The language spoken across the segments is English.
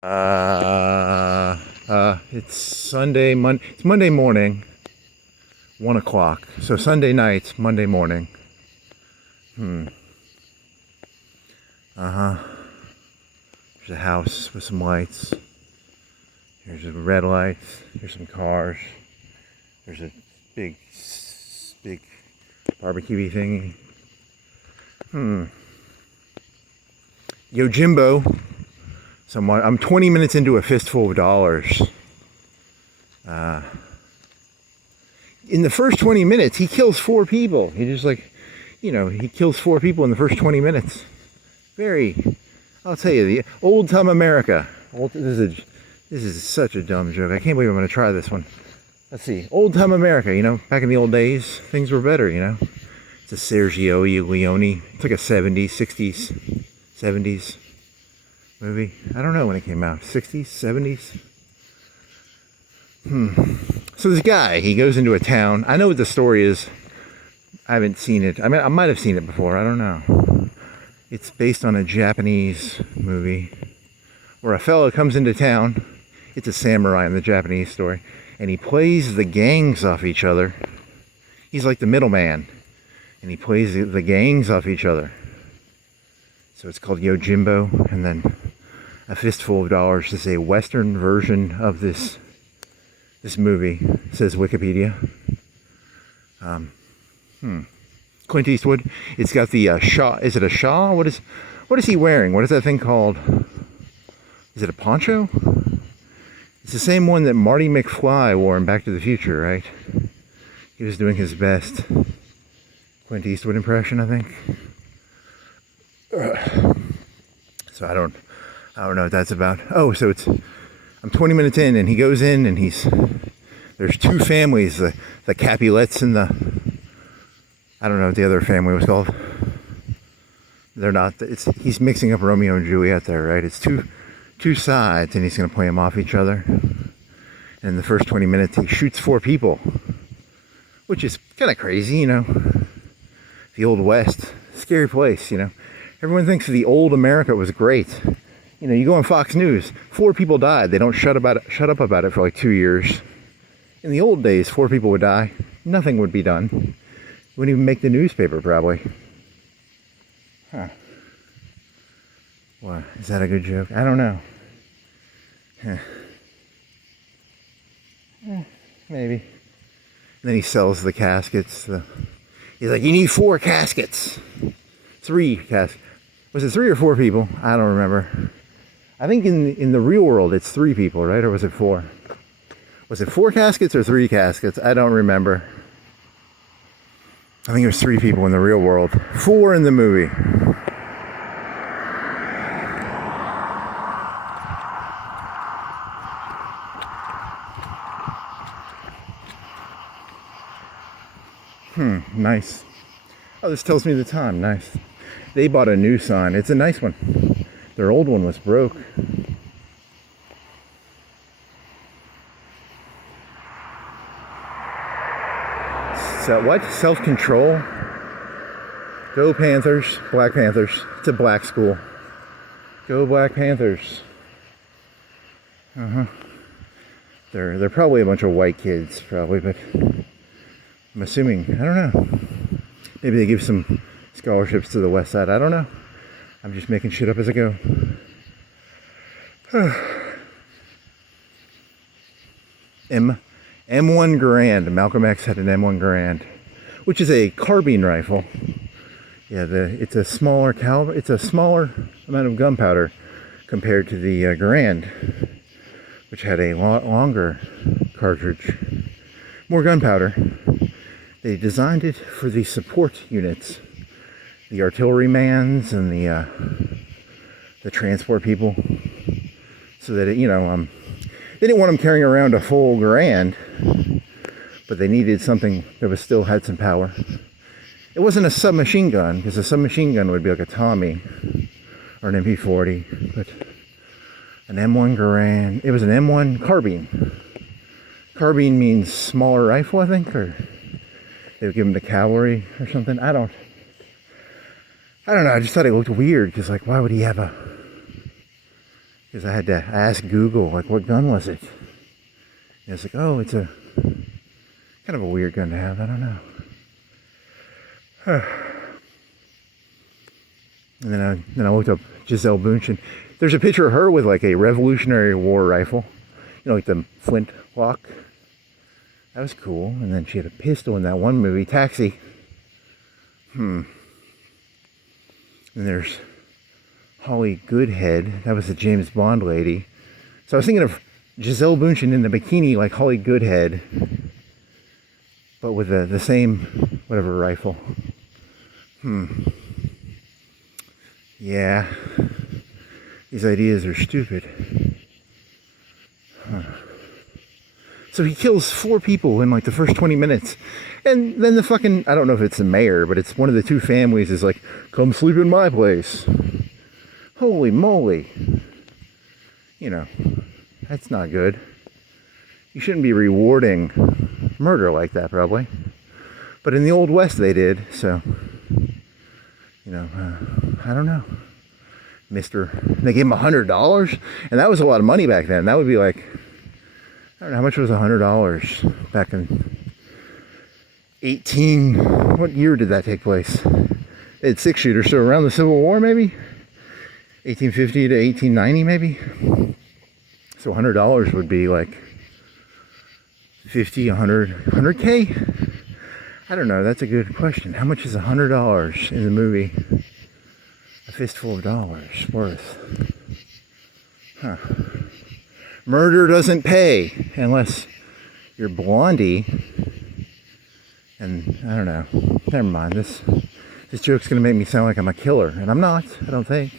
It's it's Monday morning, 1 o'clock. So Sunday night, Monday morning. There's a house with some lights. Here's a red light. Here's some cars. There's a big barbecue thingy. Yojimbo. So I'm 20 minutes into A Fistful of Dollars. In the first 20 minutes, he kills 4 people. He just he kills 4 people in the first 20 minutes. I'll tell you, the old time America. This is such a dumb joke. I can't believe I'm going to try this one. Let's see. Old time America, back in the old days, things were better, It's a Sergio Leone. It's like a 70s, 60s, 70s movie. I don't know when it came out. 60s, 70s? So this guy, he goes into a town. I know what the story is. I haven't seen it. I mean, I might have seen it before. I don't know. It's based on a Japanese movie where a fellow comes into town. It's a samurai in the Japanese story. And he plays the gangs off each other. He's like the middleman. And he plays the gangs off each other. So it's called Yojimbo. And then A Fistful of Dollars is a Western version of this movie, says Wikipedia. Clint Eastwood. It's got the shawl. Is it a shawl? What is he wearing? What is that thing called? Is it a poncho? It's the same one that Marty McFly wore in Back to the Future, right? He was doing his best Clint Eastwood impression, I think. So I don't know what that's about. Oh, so I'm 20 minutes in, and he goes in, and there's 2 families, the Capulets and I don't know what the other family was called. They're not. He's mixing up Romeo and Juliet there, right? It's two sides, and he's going to play them off each other. And in the first 20 minutes, he shoots 4 people, which is kind of crazy, The Old West, scary place, Everyone thinks the old America was great. You go on Fox News, 4 people died. They don't shut up about it for like 2 years. In the old days, 4 people would die. Nothing would be done. Wouldn't even make the newspaper, probably. Huh. What? Is that a good joke? I don't know. Maybe. And then he sells the caskets. He's like, you need 4 caskets. 3 caskets. Was it 3 or 4 people? I don't remember. I think in the real world it's 3 people, right? Or was it 4? Was it 4 caskets or 3 caskets? I don't remember. I think it was 3 people in the real world. 4 in the movie. Nice. Oh, this tells me the time. Nice. They bought a new sign. It's a nice one. Their old one was broke. So what? Self-control? Go Panthers. Black Panthers. It's a black school. Go Black Panthers. They're probably a bunch of white kids, probably, but I'm assuming, I don't know. Maybe they give some scholarships to the West Side. I don't know. I'm just making shit up as I go. M1 Garand. Malcolm X had an M1 Garand, which is a carbine rifle. Yeah, it's a smaller caliber. It's a smaller amount of gunpowder compared to the Garand, which had a lot longer cartridge, more gunpowder. They designed it for the support units, the artillerymans and the transport people, so that they didn't want them carrying around a full Garand, but they needed something that still had some power. It wasn't a submachine gun, because a submachine gun would be like a Tommy or an MP40, but an M1 Garand. It was an M1 carbine. Carbine means smaller rifle, I think, or they would give them to cavalry or something. I don't know. I just thought it looked weird, because why would he have a Because I had to ask Google, like, what gun was it? And it's like, oh, it's a kind of a weird gun to have. I don't know. And then I looked up Giselle Bündchen. There's a picture of her with like a Revolutionary War rifle, you know, like the Flint Walk. That was cool. And then she had a pistol in that one movie, Taxi. And there's Holly Goodhead. That was the James Bond lady. So I was thinking of Giselle Bündchen in the bikini like Holly Goodhead, but with the same whatever rifle. Yeah, these ideas are stupid. So he kills 4 people in like the first 20 minutes. And then the fucking, I don't know if it's the mayor, but it's one of the 2 families is like, come sleep in my place. Holy moly. You know, that's not good. You shouldn't be rewarding murder like that, probably. But in the Old West they did, so, you know, I don't know. They gave him $100, and that was a lot of money back then. That would be like, I don't know, how much was $100 back in what year did that take place? They had 6-shooters, so around the Civil War, maybe? 1850 to 1890, maybe? So $100 would be like 50, 100, 100K? I don't know, that's a good question. How much is $100 in the movie A Fistful of Dollars worth? Murder doesn't pay unless you're Blondie. And I don't know. Never mind. This joke's gonna make me sound like I'm a killer, and I'm not. I don't think.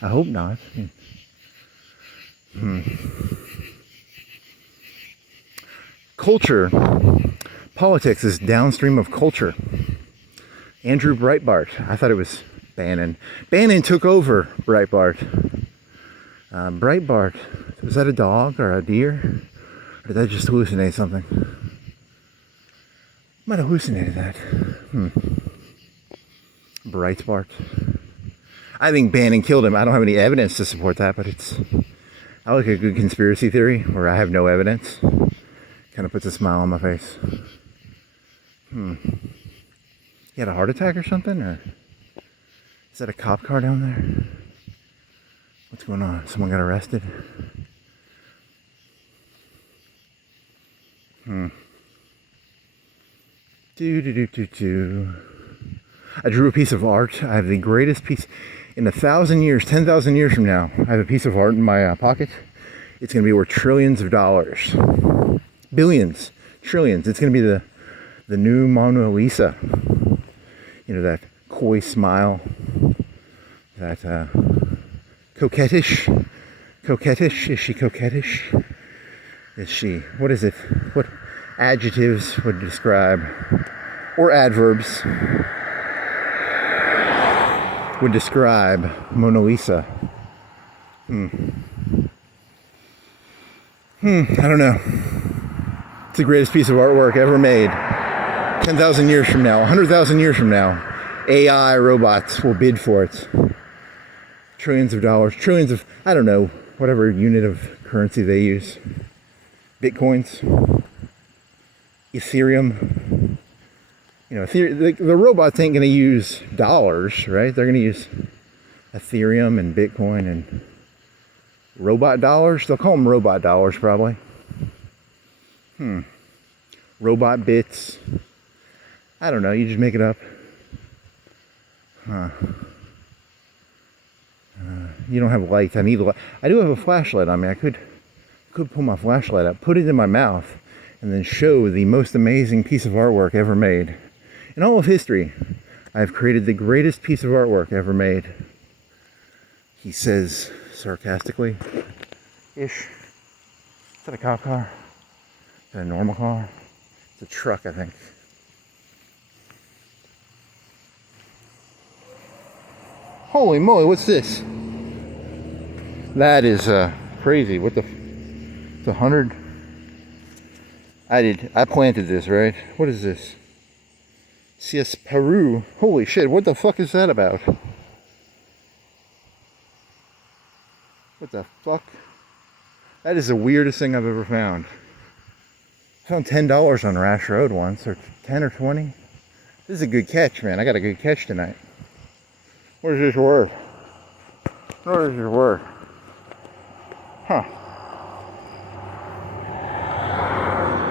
I hope not. Culture. Politics is downstream of culture. Andrew Breitbart. I thought it was Bannon. Bannon took over Breitbart. Breitbart. Was that a dog or a deer? Or did I just hallucinate something? Might have hallucinated that. Breitbart. I think Bannon killed him. I don't have any evidence to support that, but I like a good conspiracy theory where I have no evidence. Kind of puts a smile on my face. He had a heart attack or something? Or is that a cop car down there? What's going on? Someone got arrested? I drew a piece of art. I have the greatest piece in 1,000 years, 10,000 years from now. I have a piece of art in my pocket. It's going to be worth trillions of dollars, billions, trillions. It's going to be the new Mona Lisa. You know, that coy smile, that coquettish. Is she coquettish? Is she? What is it? What adjectives would describe, or adverbs would describe Mona Lisa? I don't know. It's the greatest piece of artwork ever made. 10,000 years from now, 100,000 years from now, AI robots will bid for it. Trillions of dollars, trillions of, I don't know, whatever unit of currency they use. Bitcoins, Ethereum. You know, the robots ain't going to use dollars, right? They're going to use Ethereum and Bitcoin and robot dollars. They'll call them robot dollars, probably. Robot bits. I don't know. You just make it up. You don't have lights. I need a light. I do have a flashlight on me. I could pull my flashlight up, put it in my mouth, and then show the most amazing piece of artwork ever made. In all of history, I have created the greatest piece of artwork ever made. He says sarcastically. Ish. Is that a cop car? Is that a normal car? It's a truck, I think. Holy moly, what's this? That is crazy. What the? It's 100. I planted this, right? What is this? CS Peru. Holy shit, what the fuck is that about? What the fuck? That is the weirdest thing I've ever found. I found $10 on Rash Road once, or 10 or 20. This is a good catch, man. I got a good catch tonight. What is this worth? What is this worth? Huh.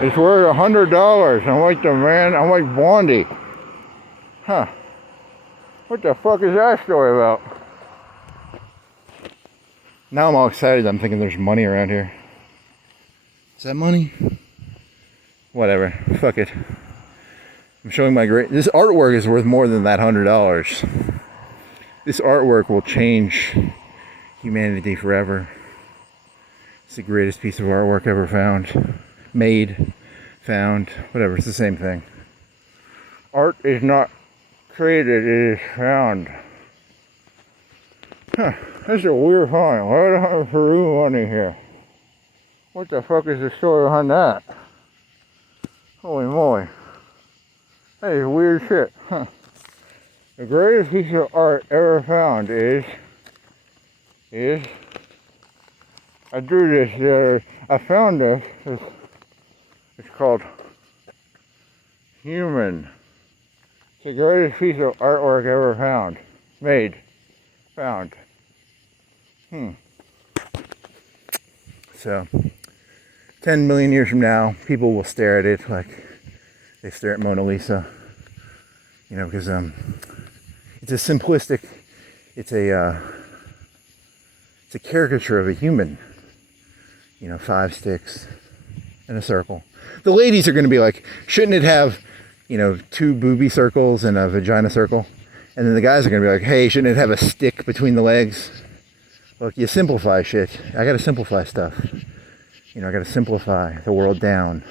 It's worth $100. I'm like the man, I'm like Blondie. Huh. What the fuck is that story about? Now I'm all excited. I'm thinking there's money around here. Is that money? Whatever. Fuck it. I'm showing my great... This artwork is worth more than that $100. This artwork will change humanity forever. It's the greatest piece of artwork ever found. Made. Found. Whatever. It's the same thing. Art is not created. It is found. Huh. That's a weird find. Why do I have Peru money here? What the fuck is the story behind that? Holy moly. That is weird shit. Huh. The greatest piece of art ever found is I drew this, I found this. It's called Human. It's the greatest piece of artwork ever found. Made. Found. So, 10 million years from now, people will stare at it like they stare at Mona Lisa. You know, because it's a simplistic, it's a caricature of a human. You know, 5 sticks in a circle. The ladies are going to be like, shouldn't it have, you know, 2 booby circles and a vagina circle? And then the guys are going to be like, hey, shouldn't it have a stick between the legs? Look, you simplify shit. I got to simplify stuff. You know, I got to simplify the world down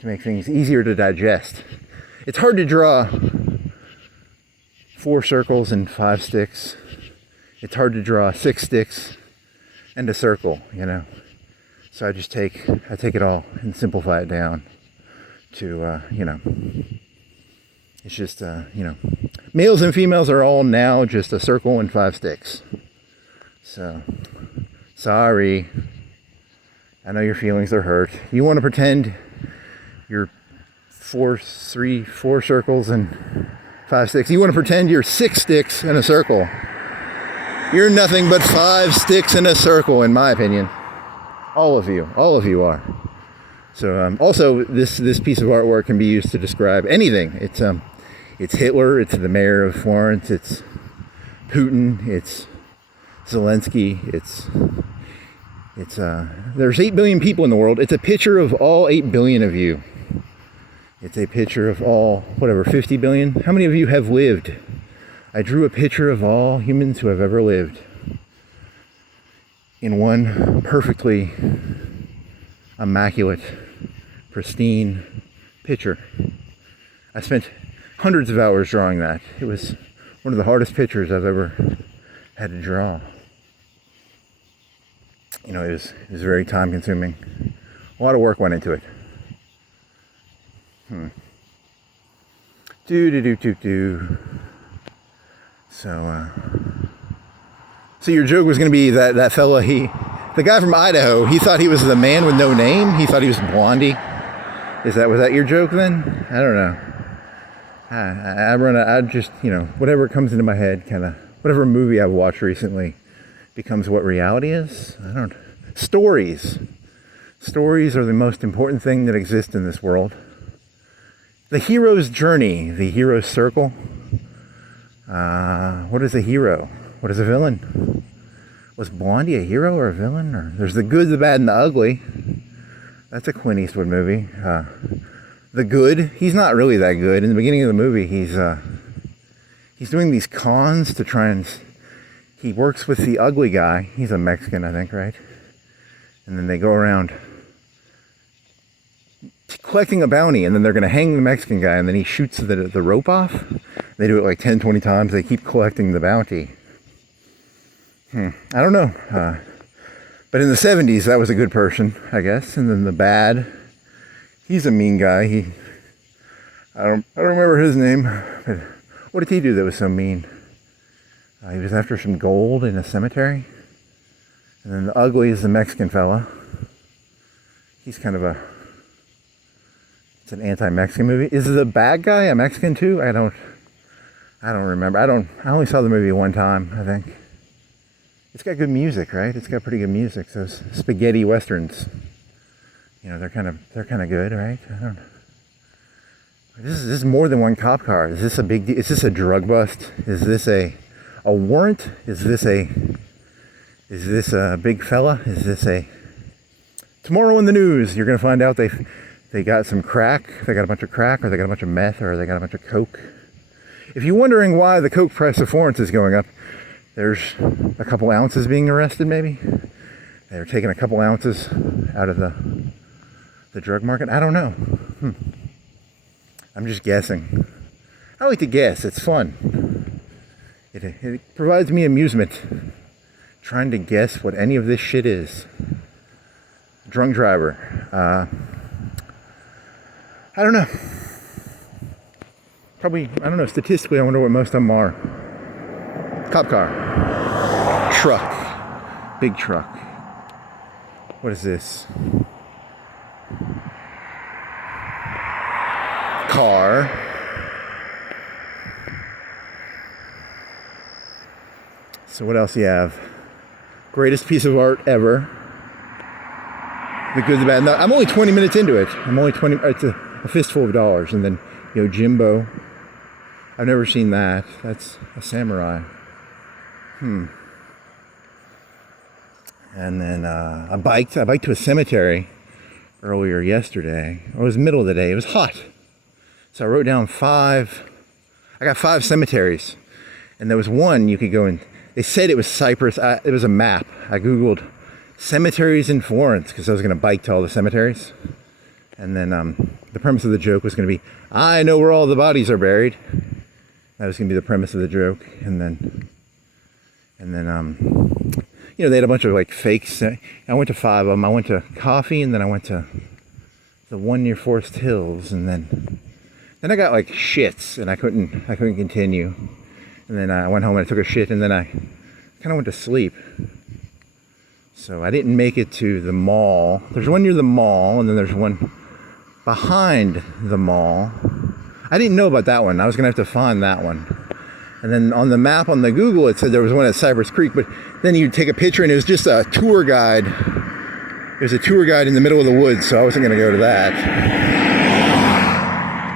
to make things easier to digest. It's hard to draw 4 circles and 5 sticks. It's hard to draw 6 sticks and a circle, you know. So I take it all and simplify it down to, you know, it's just, you know, males and females are all now just a circle and 5 sticks. So, sorry. I know your feelings are hurt. You want to pretend you're 4 circles and 5 sticks. You want to pretend you're 6 sticks in a circle. You're nothing but 5 sticks in a circle, in my opinion. All of you are. So, also, this piece of artwork can be used to describe anything. It's Hitler. It's the mayor of Florence. It's Putin. It's Zelensky. There's 8 billion people in the world. It's a picture of all 8 billion of you. It's a picture of all, whatever, 50 billion? How many of you have lived? I drew a picture of all humans who have ever lived in one perfectly immaculate, pristine picture. I spent hundreds of hours drawing that. It was one of the hardest pictures I've ever had to draw. You know, it was very time consuming. A lot of work went into it. So your joke was going to be that fella, the guy from Idaho, he thought he was the man with no name. He thought he was Blondie. Was that your joke then? I don't know. I just, you know, whatever comes into my head, kind of, whatever movie I've watched recently becomes what reality is. I don't. Stories are the most important thing that exists in this world. The hero's journey, the hero's circle. What is a hero? What is a villain? Was Blondie a hero or a villain? Or there's the good, the bad, and the ugly. That's a Clint Eastwood movie. The good, he's not really that good. In the beginning of the movie, he's doing these cons to try and... He works with the ugly guy. He's a Mexican, I think, right? And then they go around collecting a bounty, and then they're going to hang the Mexican guy, and then he shoots the rope off. They do it like 10, 20 times. They keep collecting the bounty. I don't know. But in the 70s, that was a good person, I guess. And then the bad, he's a mean guy. I don't remember his name, but what did he do that was so mean? He was after some gold in a cemetery. And then the ugly is the Mexican fella. He's kind of it's an anti-Mexican movie. Is the bad guy a Mexican too? I don't remember. I only saw the movie one time, I think. It's got good music, right? It's got pretty good music. Those spaghetti westerns, they're kind of good, right? This is more than one cop car. Is this a big deal? Is this a drug bust? Is this a warrant? Is this a big fella? Is this tomorrow in the news? You're gonna find out they got some crack. They got a bunch of crack, or they got a bunch of meth, or they got a bunch of coke. If you're wondering why the coke price of Florence is going up, there's a couple ounces being arrested. Maybe they're taking a couple ounces out of the drug market. I don't know. I'm just guessing. I like to guess. It's fun. It provides me amusement trying to guess what any of this shit is. Drunk driver. I don't know. Probably, I don't know, statistically, I wonder what most of them are. Cop car. Truck. Big truck. What is this? Car. So what else do you have? Greatest piece of art ever. The good, the bad. No, I'm only 20 minutes into it. It's a Fistful of Dollars. And then Yojimbo. I've never seen that. That's a samurai. And then I biked to a cemetery earlier yesterday. It was middle of the day. It was hot. So I wrote down I got 5 cemeteries. And there was one you could go in. They said it was Cyprus. It was a map. I Googled cemeteries in Florence because I was going to bike to all the cemeteries. And then the premise of the joke was going to be, I know where all the bodies are buried. That was going to be the premise of the joke. And then they had a bunch of like fakes. I went to 5 of them. I went to Coffee, and then I went to the one near Forest Hills, and then I got like shits, and I couldn't continue. And then I went home and I took a shit, and then I kind of went to sleep. So I didn't make it to the mall. There's one near the mall, and then there's one behind the mall. I didn't know about that one. I was going to have to find that one. And then on the map on the Google, it said there was one at Cypress Creek, but then you take a picture and it was just a tour guide. There's a tour guide in the middle of the woods, so I wasn't going to go to that.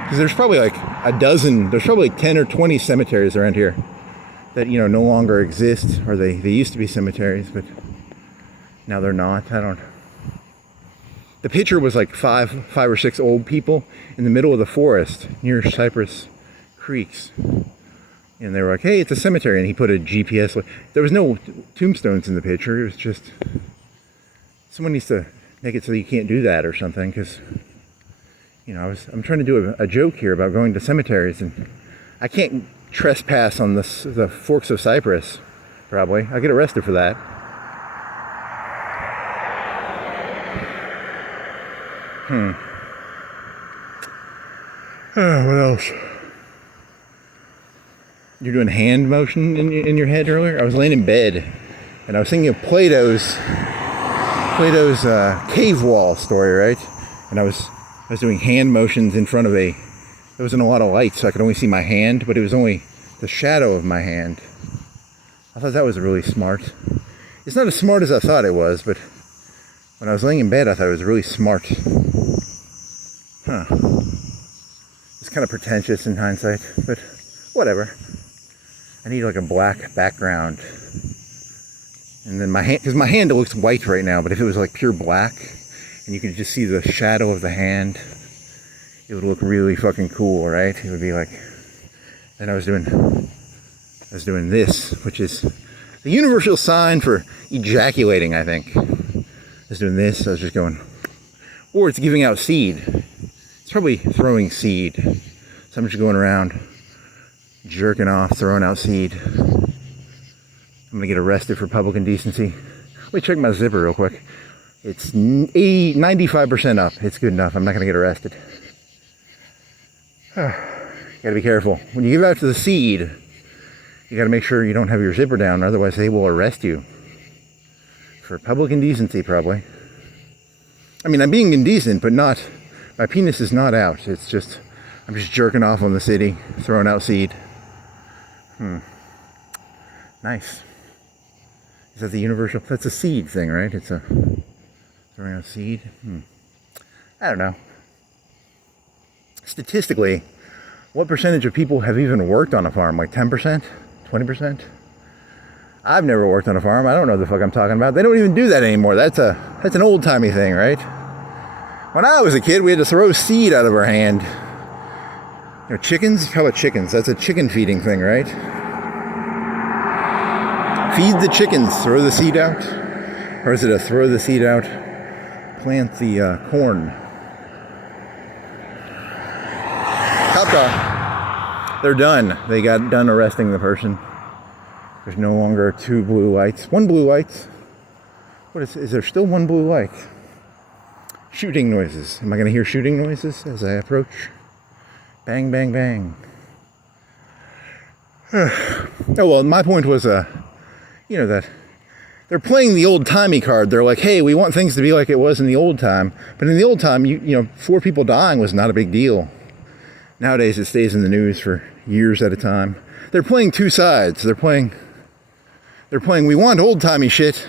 Because there's probably like there's probably 10 or 20 cemeteries around here that, no longer exist, or they used to be cemeteries, but now they're not. The picture was like five or six old people in the middle of the forest near Cypress Creeks. And they were like, hey, it's a cemetery. And he put a GPS. There was no tombstones in the picture. It was just, someone needs to make it so you can't do that or something. Because, I'm trying to do a joke here about going to cemeteries. And I can't trespass on the Forks of Cypress, probably. I'll get arrested for that. What else? You're doing hand motion in your head earlier? I was laying in bed and I was thinking of Plato's cave wall story, right? And I was doing hand motions in front of there wasn't a lot of light, so I could only see my hand, but it was only the shadow of my hand. I thought that was really smart. It's not as smart as I thought it was, but when I was laying in bed, I thought it was really smart. It's kind of pretentious in hindsight, but whatever. I need like a black background. And then my hand, because my hand looks white right now, but if it was like pure black, and you could just see the shadow of the hand, it would look really fucking cool, right? It would be like, and I was doing this, which is the universal sign for ejaculating, I think. I was doing this, I was just going, or it's giving out seed. It's probably throwing seed. So I'm just going around jerking off, throwing out seed. I'm gonna get arrested for public indecency. Let me check my zipper real quick. It's 95% up. It's good enough. I'm not gonna get arrested. Gotta be careful. When you give out to the seed, you gotta make sure you don't have your zipper down, otherwise they will arrest you For public indecency, probably. I mean, I'm being indecent, but not... My penis is not out. It's just... I'm just jerking off on the city, throwing out seed. Nice. Is that the universal... That's a seed thing, right? It's a... Throwing out seed? I don't know. Statistically, what percentage of people have even worked on a farm? Like 10%? 20%? I've never worked on a farm. I don't know what the fuck I'm talking about. They don't even do that anymore. That's an old-timey thing, right? When I was a kid, we had to throw seed out of our hand. You know, chickens? How about chickens? That's a chicken feeding thing, right? Feed the chickens, throw the seed out. Or is it a throw the seed out, plant the corn? Cop car. They're done. They got done arresting the person. There's no longer 2 blue lights. 1 blue light. What is there still 1 blue light? Shooting noises. Am I going to hear shooting noises as I approach? Bang, bang, bang. Oh, well, my point was, that they're playing the old-timey card. They're like, hey, we want things to be like it was in the old time. But in the old time, you know, 4 people dying was not a big deal. Nowadays, it stays in the news for years at a time. They're playing 2 sides. They're playing, we want old-timey shit,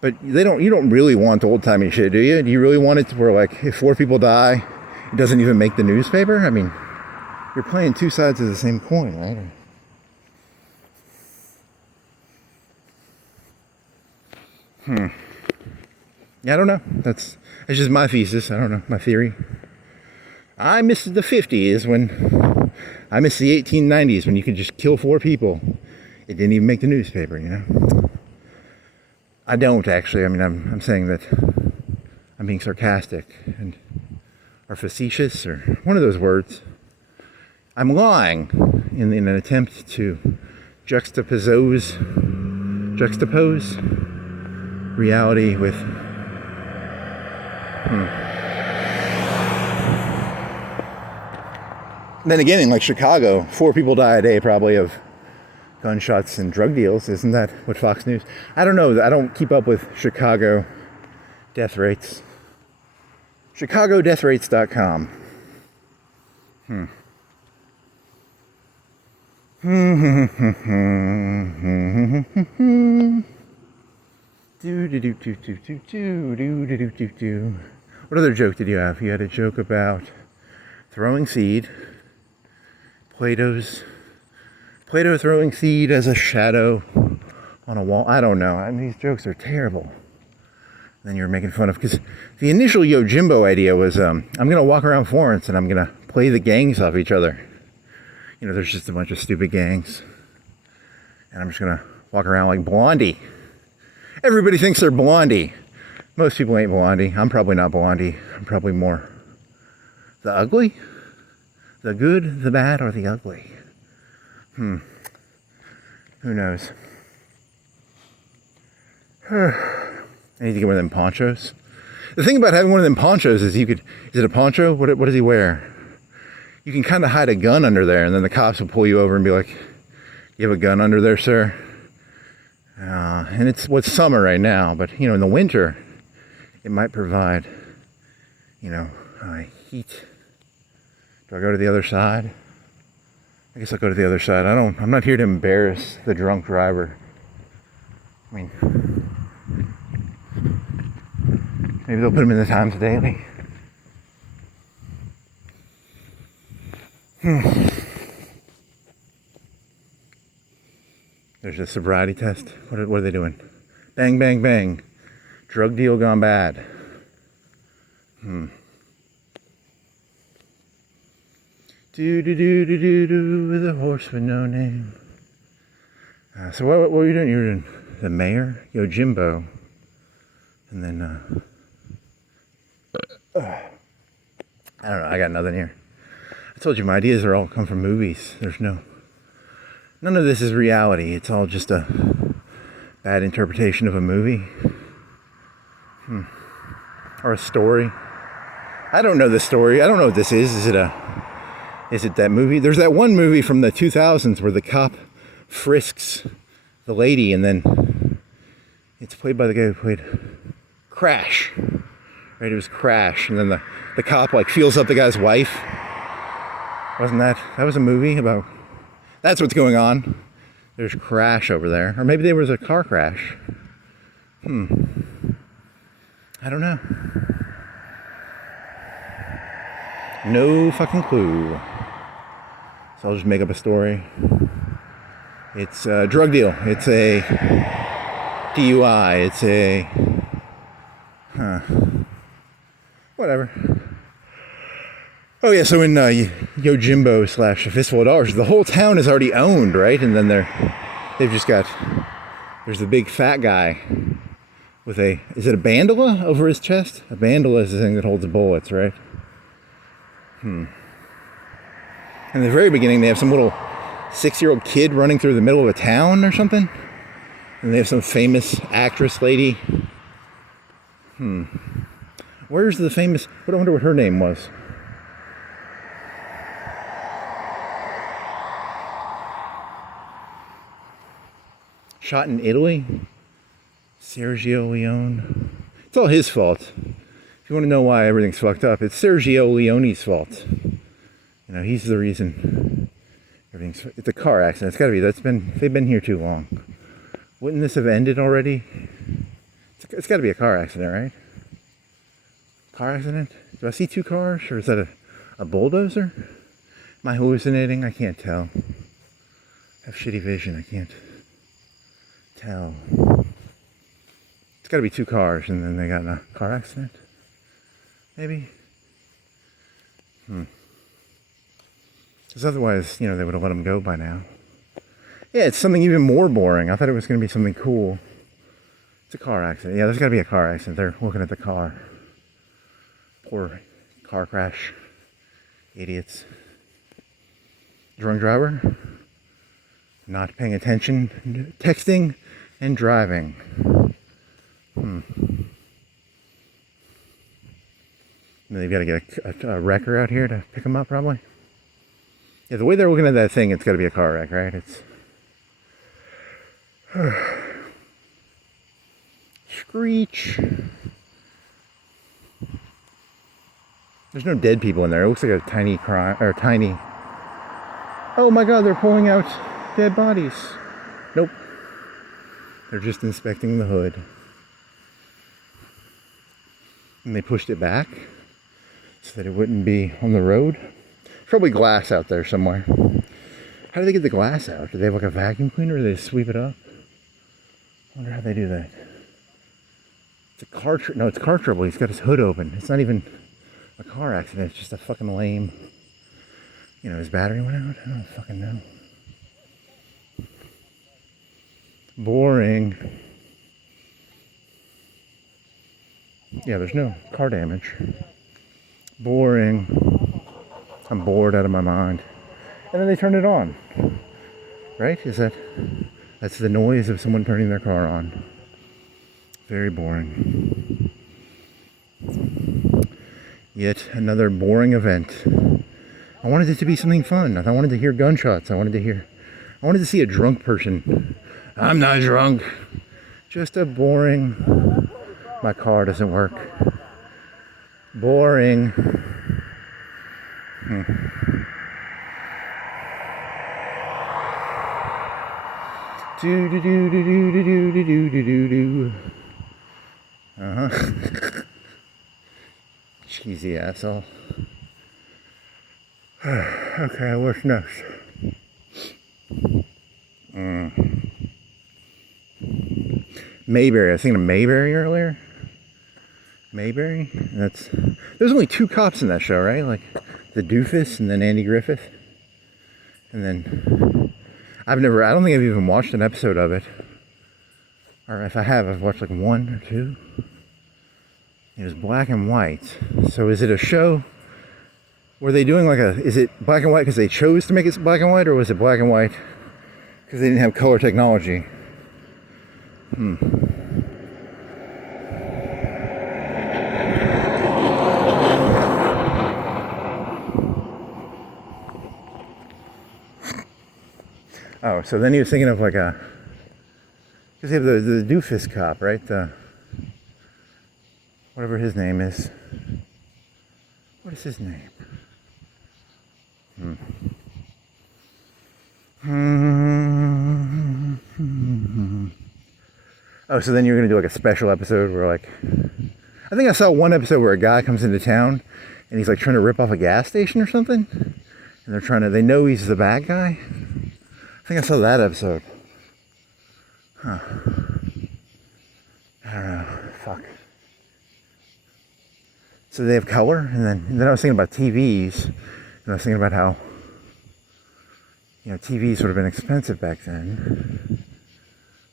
but you don't really want old-timey shit, do you? Do you really want it to where, like, if 4 people die, it doesn't even make the newspaper? I mean, you're playing 2 sides of the same coin, right? Yeah, I don't know. That's just my thesis. I don't know, my theory. I miss the 50s when... I miss the 1890s when you could just kill 4 people. It didn't even make the newspaper, you know? I don't, actually. I mean, I'm saying that I'm being sarcastic and or facetious or one of those words. I'm lying in an attempt to juxtapose reality with... Then again, in like Chicago, 4 people die a day probably of gunshots and drug deals. Isn't that what Fox News? I don't know. I don't keep up with Chicago death rates. ChicagoDeathRates.com. What other joke did you have? You had a joke about throwing seed. Plato throwing seed as a shadow on a wall. I don't know. I mean, these jokes are terrible. And then you're making fun of, because the initial Yojimbo idea was, I'm going to walk around Florence and I'm going to play the gangs off each other. You know, there's just a bunch of stupid gangs. And I'm just going to walk around like Blondie. Everybody thinks they're Blondie. Most people ain't Blondie. I'm probably not Blondie. I'm probably more the ugly. The good, the bad, or the ugly? Who knows? I need to get one of them ponchos. The thing about having one of them ponchos is is it a poncho? What does he wear? You can kind of hide a gun under there, and then the cops will pull you over and be like, you have a gun under there, sir? And it's summer right now, but, you know, in the winter, it might provide, you know, heat. Do I go to the other side? I guess I'll go to the other side. I'm not here to embarrass the drunk driver. I mean, maybe they'll put him in the Times Daily. There's a sobriety test. What are they doing? Bang, bang, bang. Drug deal gone bad. Do with a horse with no name. So what were you doing? You were doing the mayor, Yojimbo, and then I don't know. I got nothing here. I told you my ideas are all come from movies. None of this is reality. It's all just a bad interpretation of a movie or a story. I don't know the story. I don't know what this is. Is it that movie? There's that one movie from the 2000s where the cop frisks the lady and then It's played by the guy who played Crash. Right, it was Crash, and then the cop like feels up the guy's wife. Wasn't that was a movie about, that's what's going on. There's Crash over there. Or maybe there was a car crash. I don't know. No fucking clue. So I'll just make up a story. It's a drug deal. It's a DUI. It's a... whatever. Oh yeah, so in Yojimbo / A Fistful of Dollars, the whole town is already owned, right? And then they've just got... There's the big fat guy with a... Is it a bandana over his chest? A bandana is the thing that holds the bullets, right? In the very beginning, they have some little 6-year-old kid running through the middle of a town or something. And they have some famous actress lady. Where's the famous... I wonder what her name was. Shot in Italy? Sergio Leone. It's all his fault. If you want to know why everything's fucked up, it's Sergio Leone's fault. You know, he's the reason everything's... It's a car accident. It's got to be. They've been here too long. Wouldn't this have ended already? It's got to be a car accident, right? Car accident? Do I see 2 cars? Or is that a bulldozer? Am I hallucinating? I can't tell. I have shitty vision. I can't tell. It's got to be 2 cars and then they got in a car accident. Maybe? Because otherwise, you know, they would have let them go by now. Yeah, it's something even more boring. I thought it was going to be something cool. It's a car accident. Yeah, there's got to be a car accident. They're looking at the car. Poor car crash. Idiots. Drunk driver. Not paying attention. Texting and driving. And they've got to get a wrecker out here to pick them up, probably. Yeah, the way they're looking at that thing, it's got to be a car wreck, right? It's... Screech. There's no dead people in there. It looks like a tiny crime, or tiny... Oh my god, they're pulling out dead bodies. Nope. They're just inspecting the hood. And they pushed it back so that it wouldn't be on the road. Probably glass out there somewhere. How do they get the glass out? Do they have like a vacuum cleaner or do they sweep it up? I wonder how they do that. It's a car no, it's car trouble. He's got his hood open. It's not even a car accident. It's just a fucking lame... You know, his battery went out? I don't fucking know. Boring. Yeah, there's no car damage. Boring. I'm bored out of my mind. And then they turn it on. Right? That's the noise of someone turning their car on. Very boring. Yet another boring event. I wanted it to be something fun. I wanted to hear gunshots. I wanted to see a drunk person. I'm not drunk. Just a boring... My car doesn't work. Boring. Do do do do do do do do do do. Cheesy asshole. Okay, what's next? Mayberry. I was thinking of Mayberry earlier. Mayberry? There's only 2 cops in that show, right? Like the doofus and then Andy Griffith. And then I don't think I've even watched an episode of it. Or if I have, I've watched like 1 or 2. It was black and white. So is it a show? Were they doing is it black and white because they chose to make it black and white, or was it black and white because they didn't have color technology? Oh, so then he was thinking of because Because they have the doofus cop, right? Whatever his name is. What is his name? Oh, so then you're going to do like a special episode where like... I think I saw one episode where a guy comes into town and he's like trying to rip off a gas station or something. And they know he's the bad guy. I think I saw that episode. Huh. I don't know. Fuck. So they have color, and then I was thinking about TVs, and I was thinking about how, TVs would have been expensive back then.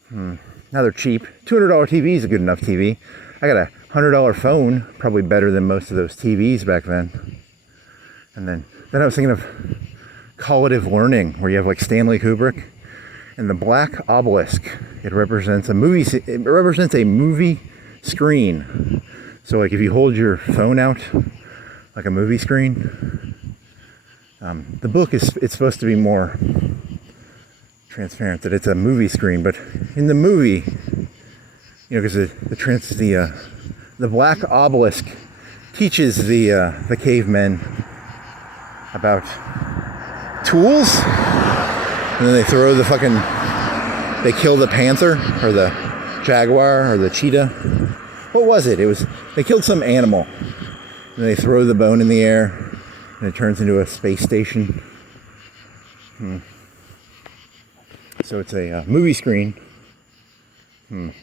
Now they're cheap. $200 TV is a good enough TV. I got a $100 phone, probably better than most of those TVs back then. And then I was thinking of collative learning, where you have like Stanley Kubrick, and the black obelisk. It represents a movie. It represents a movie screen. So like if you hold your phone out like a movie screen, the book it's supposed to be more transparent, that it's a movie screen. But in the movie, because the black obelisk teaches the cavemen about tools, and then they throw they kill the panther or the jaguar or the cheetah. What was it? They killed some animal, and they throw the bone in the air, and it turns into a space station. So it's a movie screen.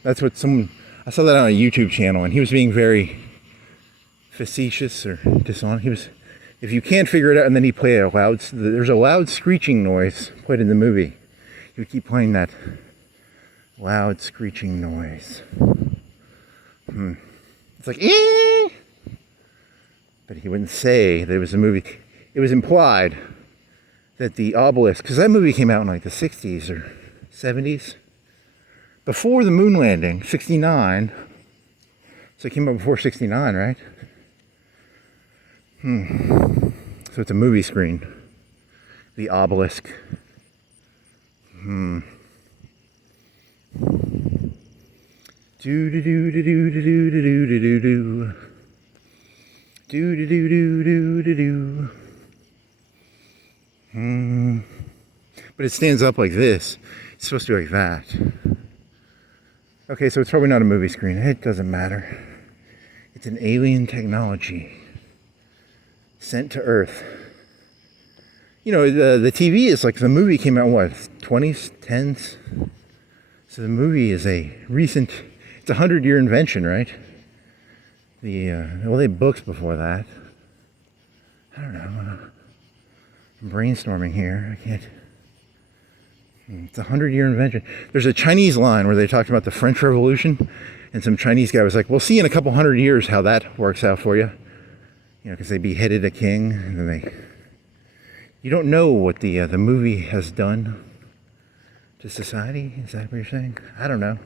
That's what I saw that on a YouTube channel, and he was being very facetious or dishonest. If you can't figure it out, and then he played there's a loud screeching noise played in the movie. He would keep playing that loud screeching noise. It's like, eh! But he wouldn't say that it was a movie. It was implied that the obelisk, because that movie came out in like the 60s or 70s, before the moon landing, 69. So it came out before 69, right? So it's a movie screen. The obelisk. Do do do do do do do do do do do do do do do do do. But it stands up like this. It's supposed to be like that. Okay, so it's probably not a movie screen. It doesn't matter. It's an alien technology sent to Earth. The TV is like, the movie came out, what, 20s, 10s? So the movie is a recent, it's a 100-year invention, right? They had books before that. I don't know. I'm brainstorming here. I can't. It's a 100-year invention. There's a Chinese line where they talked about the French Revolution, and some Chinese guy was like, "We'll see in a couple 100 years how that works out for you." Because they beheaded a king, and then you don't know what the movie has done to society. Is that what you're saying? I don't know.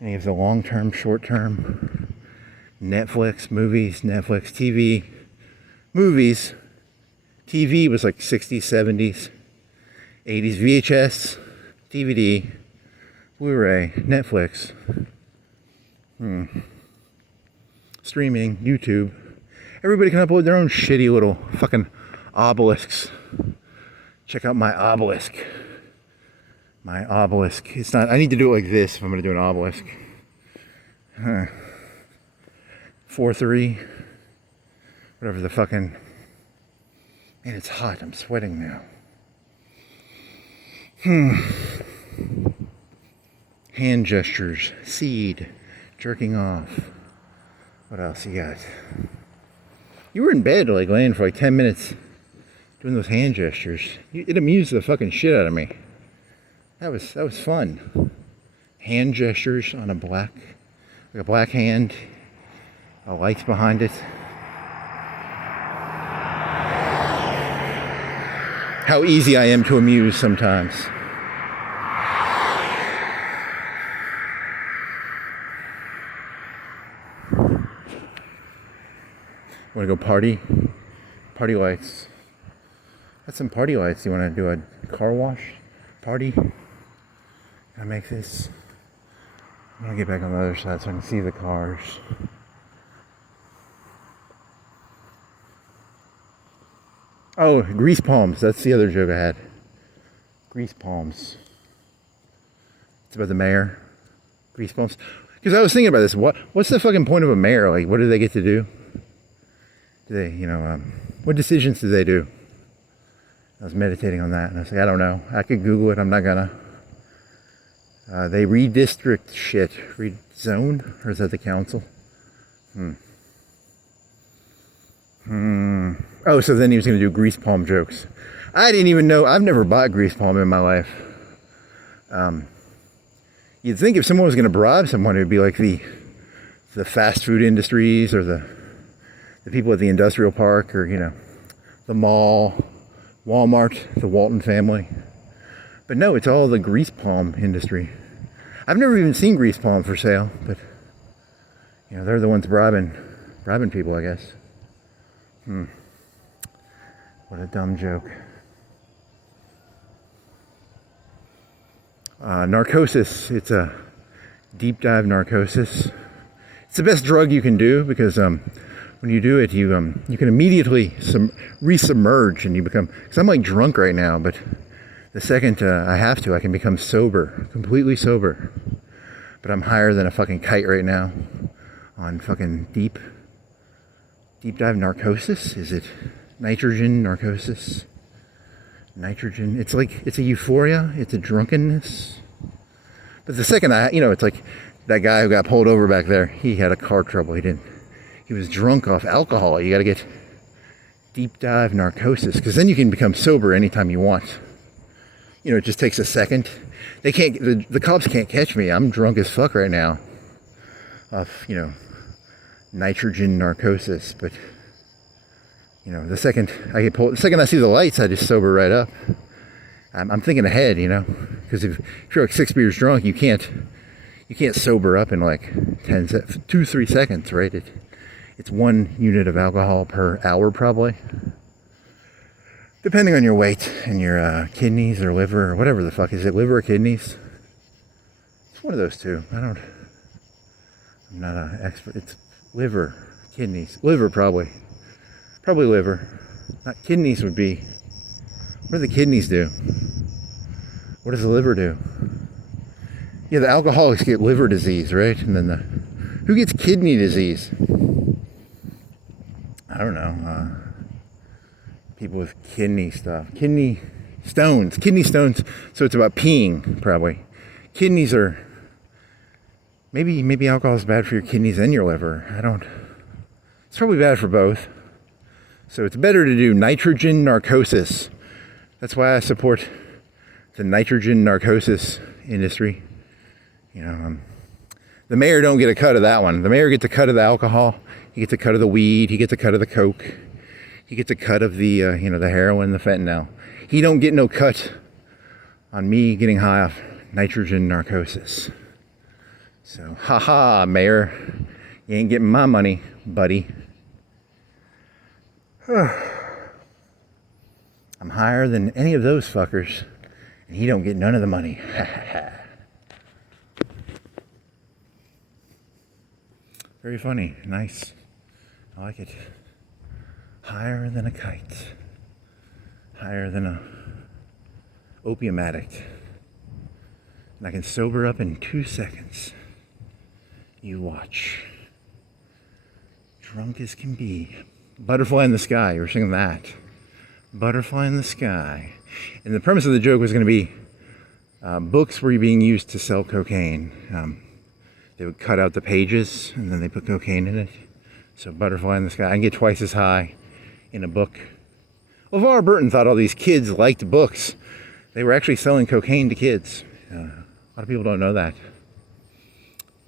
Any of the long-term, short-term, Netflix movies, Netflix TV movies. TV was like 60s, 70s, 80s, VHS, DVD, Blu-ray, Netflix, streaming, YouTube. Everybody can upload their own shitty little fucking obelisks. Check out my obelisk. My obelisk. It's not, I need to do it like this if I'm going to do an obelisk. 4-3. Whatever the fucking... Man, it's hot. I'm sweating now. Hand gestures. Seed. Jerking off. What else you got? You were in bed, like, laying for like 10 minutes doing those hand gestures. It amused the fucking shit out of me. That was fun. Hand gestures on a black hand. A light's behind it. How easy I am to amuse sometimes. Want to go party? Party lights. Got some party lights. You want to do a car wash party? Gotta make this I'm gonna get back on the other side so I can see the cars. Oh, grease palms. That's the other joke I had. Grease palms. It's about the mayor. Grease palms. Because I was thinking about this. What's the fucking point of a mayor? Like, what do they get to do? Do they, what decisions do they do? I was meditating on that, and I was like, I don't know. I could Google it. I'm not gonna. They redistrict shit. Rezone? Or is that the council? Oh, so then he was going to do grease palm jokes. I didn't even know. I've never bought grease palm in my life. You'd think if someone was going to bribe someone, it would be like the fast food industries or the people at the industrial park or, the mall, Walmart, the Walton family. But no, it's all the grease palm industry. I've never even seen grease palm for sale, but, they're the ones bribing people, I guess. What a dumb joke. Narcosis. It's a deep dive narcosis. It's the best drug you can do because when you do it, you can immediately resubmerge and you become. Because I'm like drunk right now, but the second I have to, I can become sober, completely sober. But I'm higher than a fucking kite right now on fucking deep dive narcosis. Is it nitrogen narcosis? Nitrogen. It's a euphoria. It's a drunkenness. But the second it's like that guy who got pulled over back there. He had a car trouble. He was drunk off alcohol. You got to get deep dive narcosis because then you can become sober anytime you want. It just takes a second. They can't. The cops can't catch me. I'm drunk as fuck right now. Off nitrogen narcosis, but. The second I see the lights, I just sober right up. I'm thinking ahead, because if you're like 6 beers drunk, you can't sober up in like 2-3 seconds, right? It's 1 unit of alcohol per hour, probably, depending on your weight and your kidneys or liver or whatever the fuck is it, liver or kidneys? It's one of those two. I'm not an expert. It's liver, kidneys, liver probably. Probably liver. Not kidneys would be. What do the kidneys do? What does the liver do? Yeah, the alcoholics get liver disease, right? And then who gets kidney disease? I don't know. People with kidney stuff. Kidney stones. So it's about peeing, probably. Kidneys are. Maybe alcohol is bad for your kidneys and your liver. It's probably bad for both. So it's better to do nitrogen narcosis. That's why I support the nitrogen narcosis industry. The mayor don't get a cut of that one. The mayor gets a cut of the alcohol. He gets a cut of the weed. He gets a cut of the coke. He gets a cut of the, the heroin, the fentanyl. He don't get no cut on me getting high off nitrogen narcosis. So, haha, mayor, you ain't getting my money, buddy. I'm higher than any of those fuckers, and he don't get none of the money. Very funny. Nice. I like it. Higher than a kite. Higher than a opium addict. And I can sober up in 2 seconds. You watch. Drunk as can be. Butterfly in the Sky, you were singing that. Butterfly in the Sky. And the premise of the joke was going to be books were being used to sell cocaine. They would cut out the pages and then they put cocaine in it. So Butterfly in the Sky. I can get twice as high in a book. LeVar Burton thought all these kids liked books. They were actually selling cocaine to kids. A lot of people don't know that.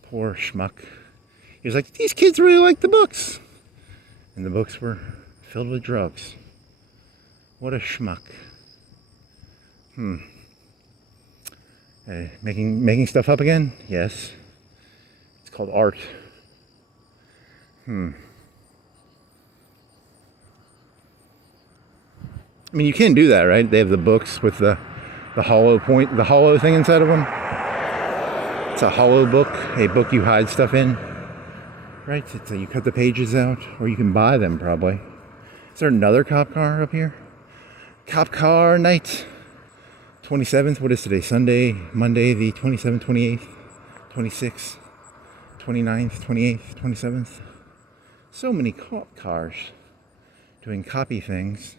Poor schmuck. He was like, these kids really like the books. And the books were filled with drugs. What a schmuck. Making stuff up again? Yes. It's called art. I mean, you can do that, right? They have the books with the hollow thing inside of them. It's a hollow book, a book you hide stuff in. Right? It's you cut the pages out, or you can buy them probably. Is there another cop car up here? Cop car night. 27th, what is today? Sunday, Monday, the 27th, 28th, 26th, 29th, 28th, 27th. So many cop cars doing copy things.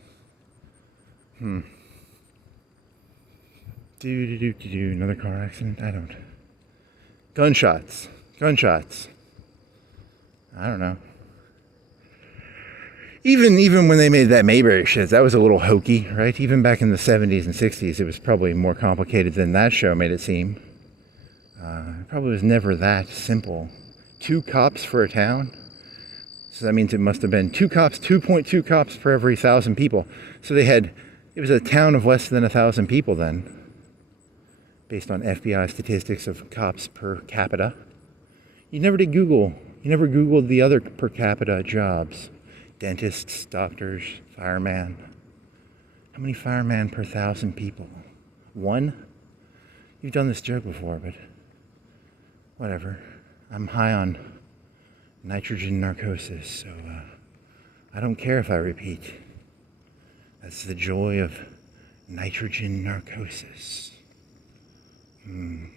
Another car accident? I don't. Gunshots. I don't know. Even when they made that Mayberry shit, that was a little hokey, right? Even back in the 70s and 60s, it was probably more complicated than that show made it seem. It probably was never that simple. 2 cops for a town? So that means it must have been 2 cops, 2.2 cops for every 1,000 people. So it was a town of less than 1,000 people then, based on FBI statistics of cops per capita. You never Googled the other per capita jobs. Dentists, doctors, firemen. How many firemen per 1,000 people? 1? You've done this joke before, but whatever. I'm high on nitrogen narcosis, so I don't care if I repeat. That's the joy of nitrogen narcosis. You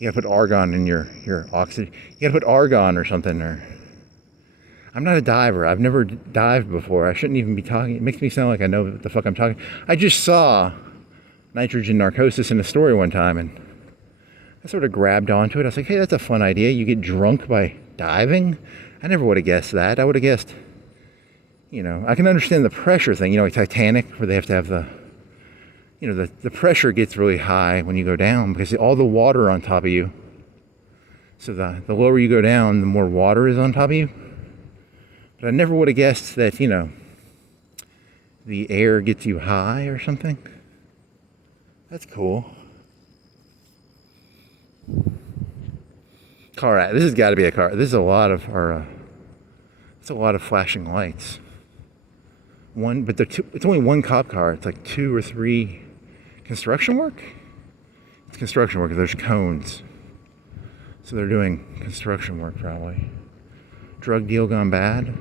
gotta put argon in your oxygen. You gotta put argon or something. Or I'm not a diver. I've never dived before. I shouldn't even be talking. It makes me sound like I know what the fuck I'm talking. I just saw nitrogen narcosis in a story one time, and I sort of grabbed onto it. I was like, hey, that's a fun idea. You get drunk by diving? I never would have guessed that. I would have guessed, I can understand the pressure thing, like Titanic, where they have to have the pressure gets really high when you go down because all the water on top of you. So the lower you go down, the more water is on top of you. But I never would have guessed that, the air gets you high or something. That's cool. Car. This has got to be a car. This is a lot of it's a lot of flashing lights. But it's only one cop car. It's like 2 or 3 construction work. It's construction work. There's cones, so they're doing construction work probably. Drug deal gone bad.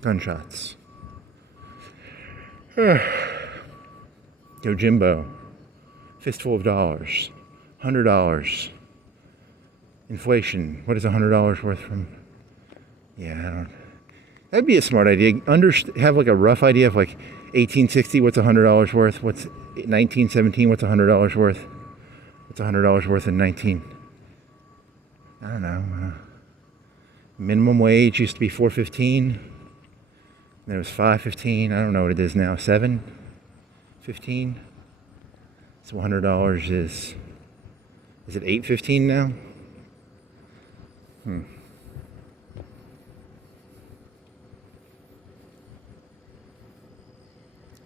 Gunshots. Yojimbo. Fistful of Dollars. $100. Inflation. What is $100 worth from? Yeah, I don't. That'd be a smart idea. Have like a rough idea of like 1860. What's $100 worth? What's 1917? What's $100 worth? What's $100 worth in 19? I don't know. Minimum wage used to be $4.15. Then it was $5.15. I don't know what it is now. $7.15. So $100 is it $8.15 now?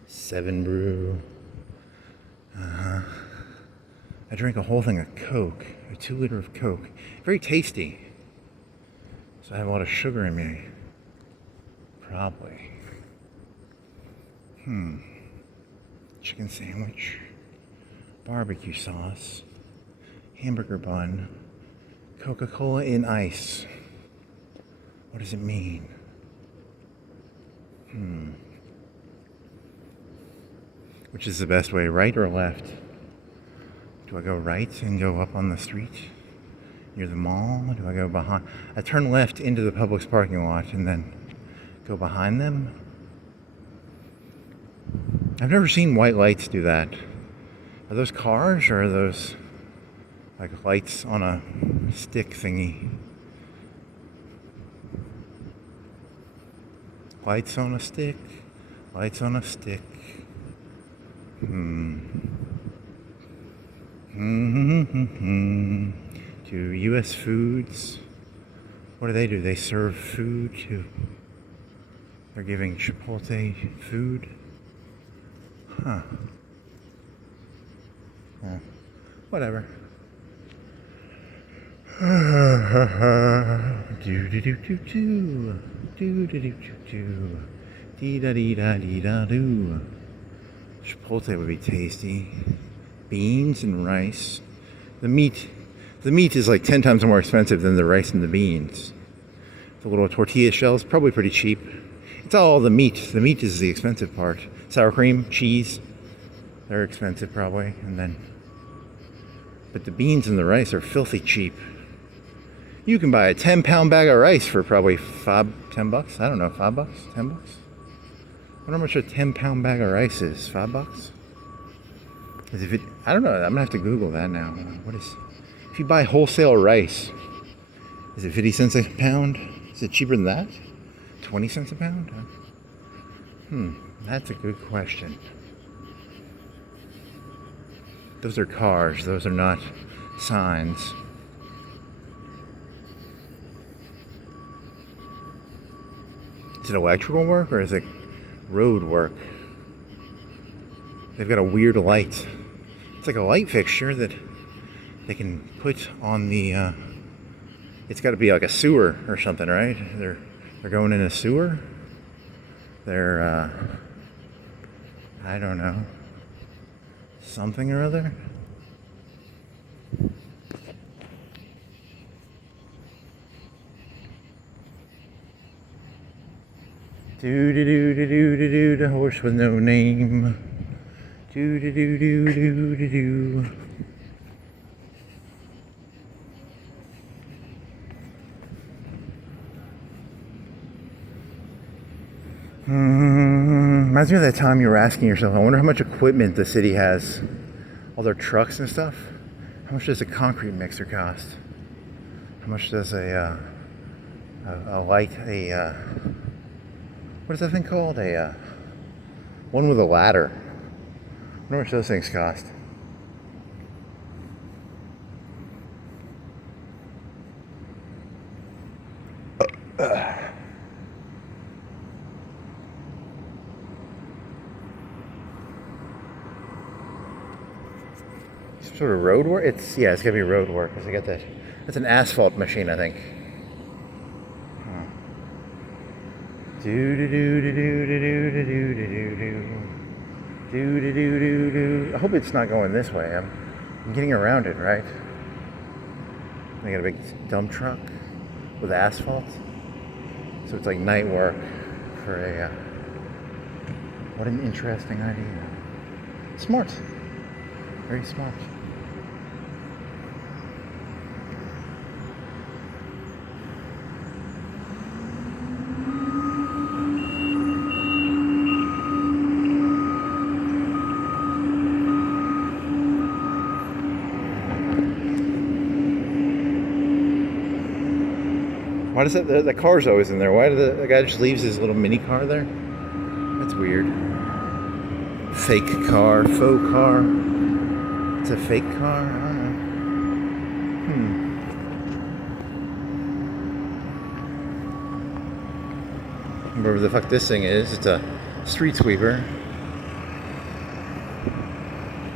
Seven brew. I drank a whole thing of Coke, a 2-liter of Coke. Very tasty. So I have a lot of sugar in me. Probably. Chicken sandwich. Barbecue sauce. Hamburger bun. Coca-Cola in ice. What does it mean? Which is the best way, right or left? Do I go right and go up on the street near the mall? Do I go behind? I turn left into the Publix parking lot and then go behind them? I've never seen white lights do that. Are those cars or are those like lights on a stick thingy? Lights on a stick. Lights on a stick. To U.S. Foods. What do? They serve food to. They're giving Chipotle food. Whatever. Do do do do do. Do do do do do. Dee da dee da dee da do. Chipotle would be tasty. Beans and rice. The meat is like 10 times more expensive than the rice and the beans. The little tortilla shells, probably pretty cheap. It's all the meat. The meat is the expensive part. Sour cream, cheese, they're expensive probably. But the beans and the rice are filthy cheap. You can buy a 10-pound bag of rice for probably $10. I don't know, $5, $10. I wonder how much a 10-pound bag of rice is. $5? I don't know. I'm gonna have to Google that now. If you buy wholesale rice, is it 50 cents a pound? Is it cheaper than that? 20 cents a pound? That's a good question. Those are cars. Those are not signs. Is it electrical work or is it road work? They've got a weird light. It's like a light fixture that they can put on the. It's got to be like a sewer or something, right? They're going in a sewer. They're I don't know, something or other. Do do do do do do do. The horse with no name. Do do do do do do do. Reminds me of that time you were asking yourself, I wonder how much equipment the city has. All their trucks and stuff. How much does a concrete mixer cost? How much does what is that thing called? One with a ladder. I wonder how much those things cost. Some sort of road work? It's gotta be road work because I got that. That's an asphalt machine, I think. Do do do do do do do do do do do do do do do. I hope it's not going this way. I'm getting around it, right? They got a big dump truck with asphalt, so it's like night work for a. What an interesting idea. Smart, very smart. Why does the car's always in there? Why do the guy just leaves his little mini car there? That's weird. Fake car, faux car. It's a fake car? I don't know. Whatever the fuck this thing is, it's a street sweeper.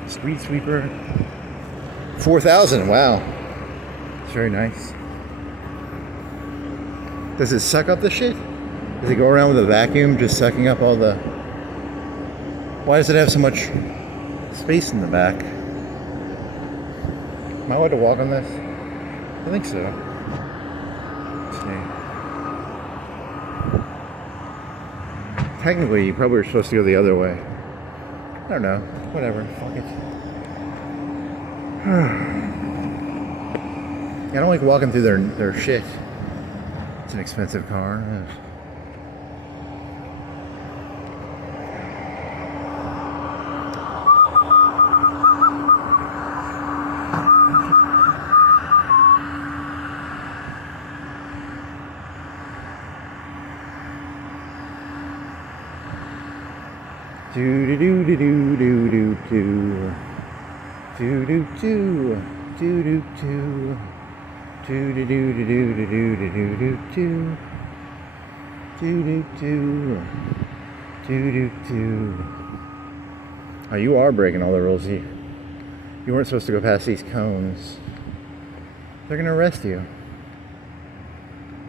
Street sweeper. 4,000, wow. It's very nice. Does it suck up the shit? Does it go around with a vacuum just sucking up all the... Why does it have so much space in the back? Am I allowed to walk on this? I think so. Let's see. Technically, you probably were supposed to go the other way. I don't know. Whatever. Fuck it. I don't like walking through their shit. It's an expensive car. Do do do do do do do do do do do do do. Do do do do do do do do do do do do do. Oh, you are breaking all the rules. You weren't supposed to go past these cones. They're gonna arrest you. And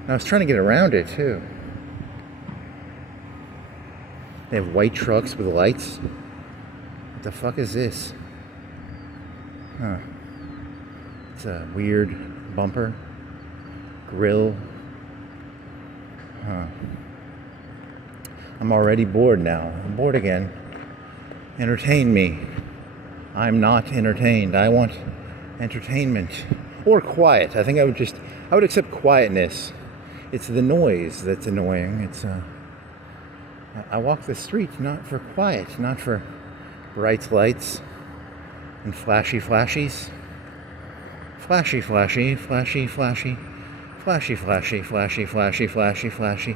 I was trying to get around it too. They have white trucks with lights. What the fuck is this? Huh. It's a weird bumper. Grill. Huh. I'm already bored now. I'm bored again. Entertain me. I'm not entertained. I want entertainment. Or quiet. I think I would accept quietness. It's the noise that's annoying. I walk the street not for quiet, not for bright lights and flashy flashies. Flashy flashy, flashy flashy, flashy flashy, flashy flashy, flashy flashy,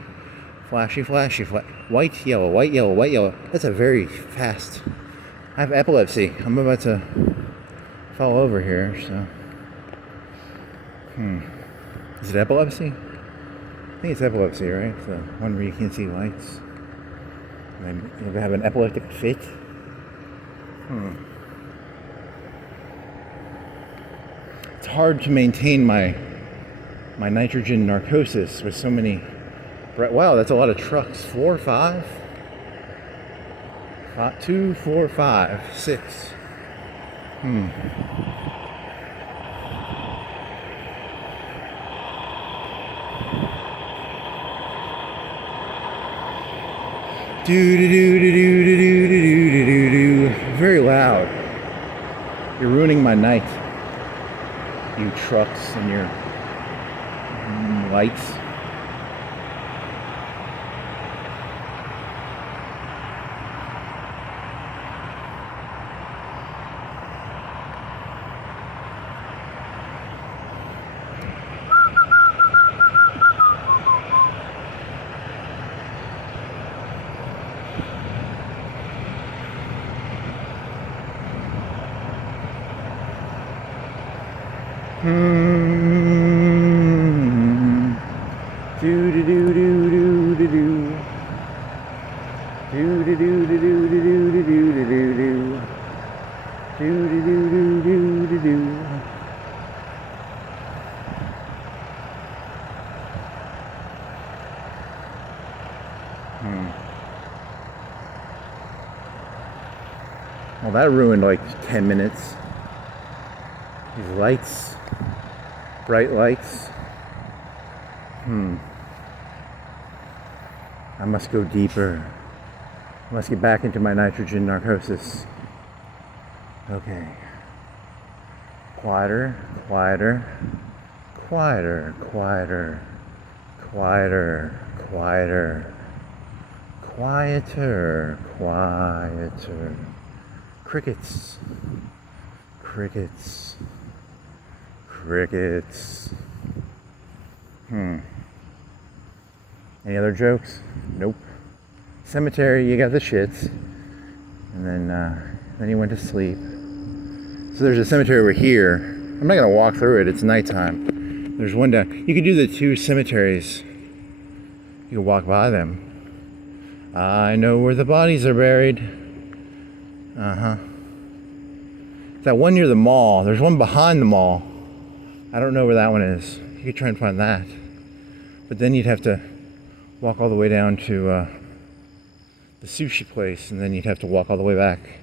flashy flashy, white yellow, white yellow, white yellow. That's a very fast. I have epilepsy. I'm about to fall over here, so. Is it epilepsy? I think it's epilepsy, right? The one where you can't see lights. And you have an epileptic fit. It's hard to maintain my nitrogen narcosis with so many. Wow, that's a lot of trucks. 4, 5, 2, 4, 5, 6. Do do do do do do do do do do. Very loud. You're ruining my night. You trucks and your lights. Do do do do do do do. Do do do do do do do do do do do. Do do do do do do do. Well, that ruined like 10 minutes. These lights, bright lights. I must go deeper. I must get back into my nitrogen narcosis. Okay. Quieter, quieter, quieter, quieter, quieter, quieter, quieter, quieter. Crickets, crickets, crickets. Any other jokes? Nope. Cemetery, you got the shits. And then he went to sleep. So there's a cemetery over here. I'm not gonna walk through it, it's nighttime. There's one down. You could do the two cemeteries. You can walk by them. I know where the bodies are buried. That one near the mall. There's one behind the mall. I don't know where that one is. You could try and find that. But then you'd have to walk all the way down to the sushi place, and then you'd have to walk all the way back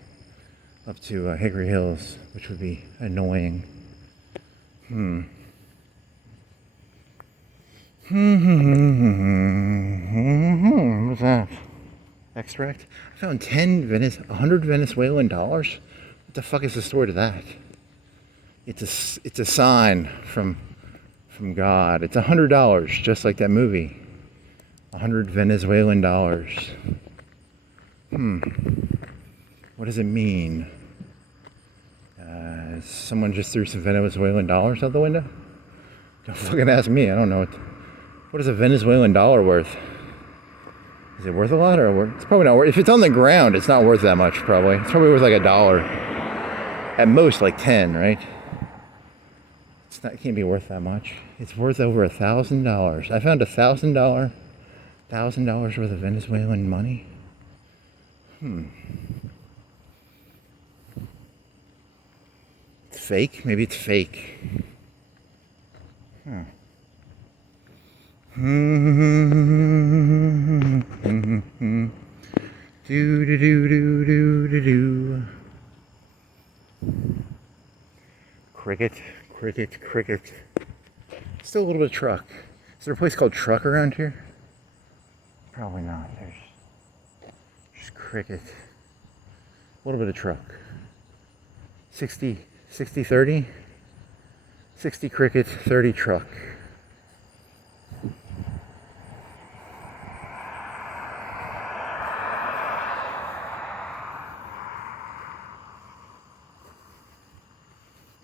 up to Hickory Hills, which would be annoying. What's that? Extract? I found 100 Venezuelan dollars. What the fuck is the story to that? It's a sign from God. It's $100, just like that movie. 100 Venezuelan dollars. What does it mean? Someone just threw some Venezuelan dollars out the window? Don't fucking ask me. I don't know. What is a Venezuelan dollar worth? Is it worth a lot or it's probably not worth? If it's on the ground, it's not worth that much. Probably. It's probably worth like $1. At most, like 10, right? It can't be worth that much. It's worth over $1,000. I found $1,000 worth of Venezuelan money. It's fake. Maybe it's fake. Do do do do do do do. Cricket, cricket, cricket. Still a little bit of truck. Is there a place called Truck around here? Probably not. There's just cricket. A little bit of truck. 60, 30. 60 cricket, 30 truck.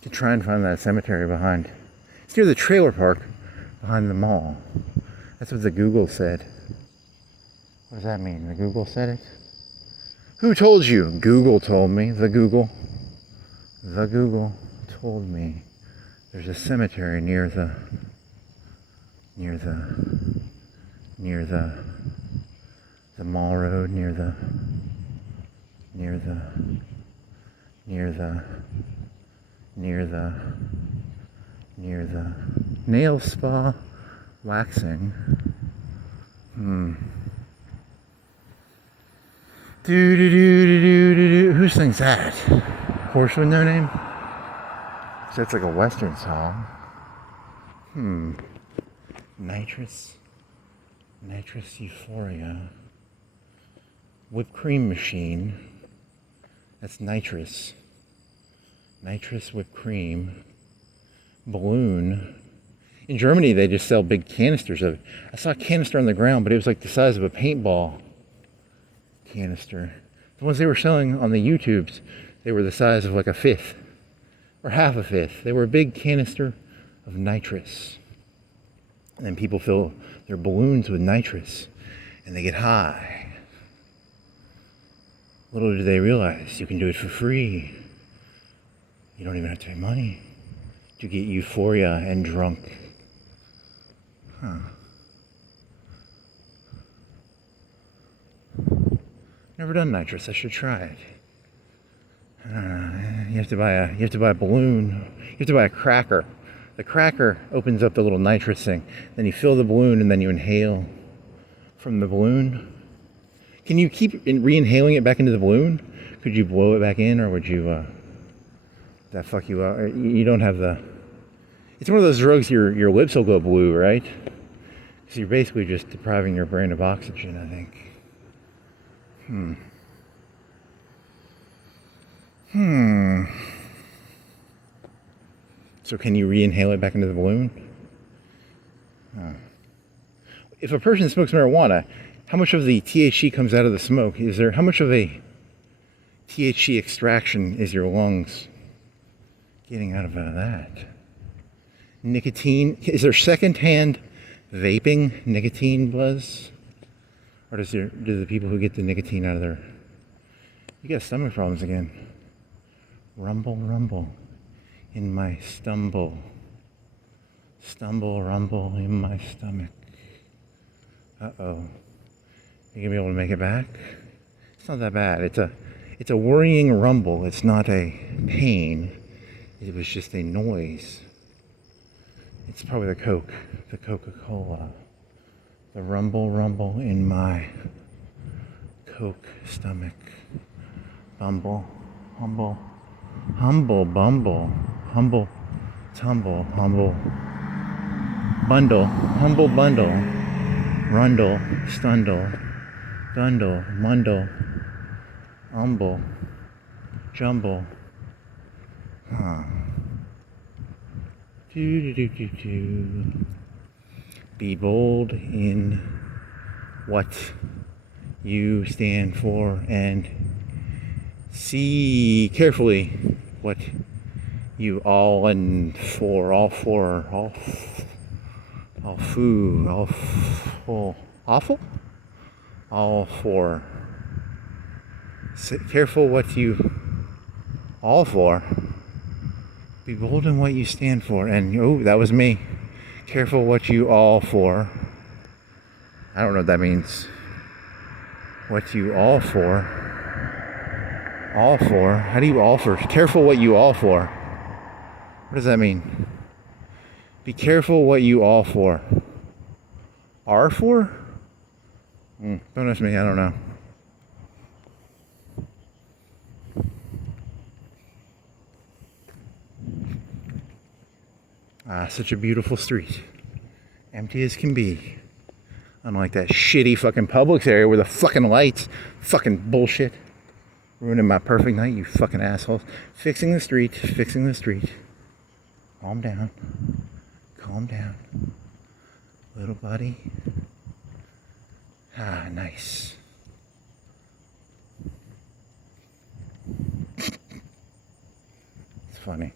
To try and find that cemetery behind. It's near the trailer park behind the mall. That's what the Google said. What does that mean? The Google said it? Who told you? Google told me. The Google. The Google told me. There's a cemetery near the mall road, near the nail spa waxing. Who sings that? Horse with No Name? That's like a Western song. Nitrous Euphoria. Whipped cream machine. That's nitrous. Nitrous whipped cream. Balloon. In Germany, they just sell big canisters of it. I saw a canister on the ground, but it was like the size of a paintball canister. The ones they were selling on the YouTubes, they were the size of like a fifth or half a fifth. They were a big canister of nitrous. And then people fill their balloons with nitrous and they get high. Little do they realize you can do it for free. You don't even have to pay money to get euphoria and drunk. Never done nitrous. I should try it. You have to buy a balloon. You have to buy a cracker. The cracker opens up the little nitrous thing. Then you fill the balloon and then you inhale from the balloon. Can you keep re-inhaling it back into the balloon? Could you blow it back in, or would you? That fuck you up? You don't have the. It's one of those drugs your lips will go blue, right? So you're basically just depriving your brain of oxygen, I think. So can you re-inhale it back into the balloon? If a person smokes marijuana, how much of the THC comes out of the smoke? How much of a THC extraction is your lungs getting out of that? Nicotine, is there secondhand vaping nicotine buzz? Or do the people who get the nicotine out of their... You got stomach problems again. Rumble, rumble in my stumble. Stumble, rumble in my stomach. Uh-oh. You gonna be able to make it back? It's not that bad. It's a worrying rumble. It's not a pain. It was just a noise. It's probably the Coke, the Coca-Cola. The rumble, rumble in my Coke stomach. Bumble, humble, humble, bumble, humble, tumble, humble, bundle, humble bundle, rundle, stundle, dundle, mundle, umble, jumble. Be bold in what you stand for and see carefully what you all and for, all for, all food, all full, awful? All for. Careful what you all for. Be bold in what you stand for. And, oh, that was me. Careful what you all for. I don't know what that means. What you all for. All for? How do you all for? Careful what you all for. What does that mean? Be careful what you all for. Are for? Don't ask me, I don't know. Such a beautiful street. Empty as can be. Unlike that shitty fucking Publix area where the fucking lights, fucking bullshit. Ruining my perfect night, you fucking assholes. Fixing the street, fixing the street. Calm down. Calm down. Little buddy. Nice. It's funny.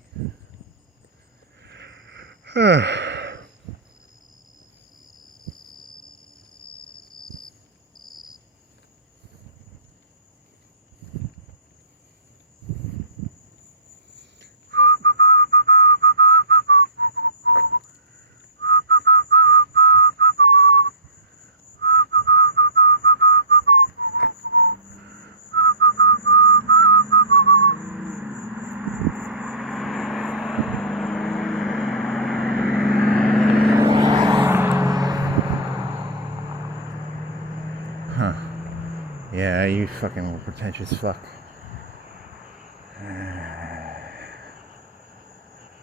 Yeah, you fucking little pretentious fuck.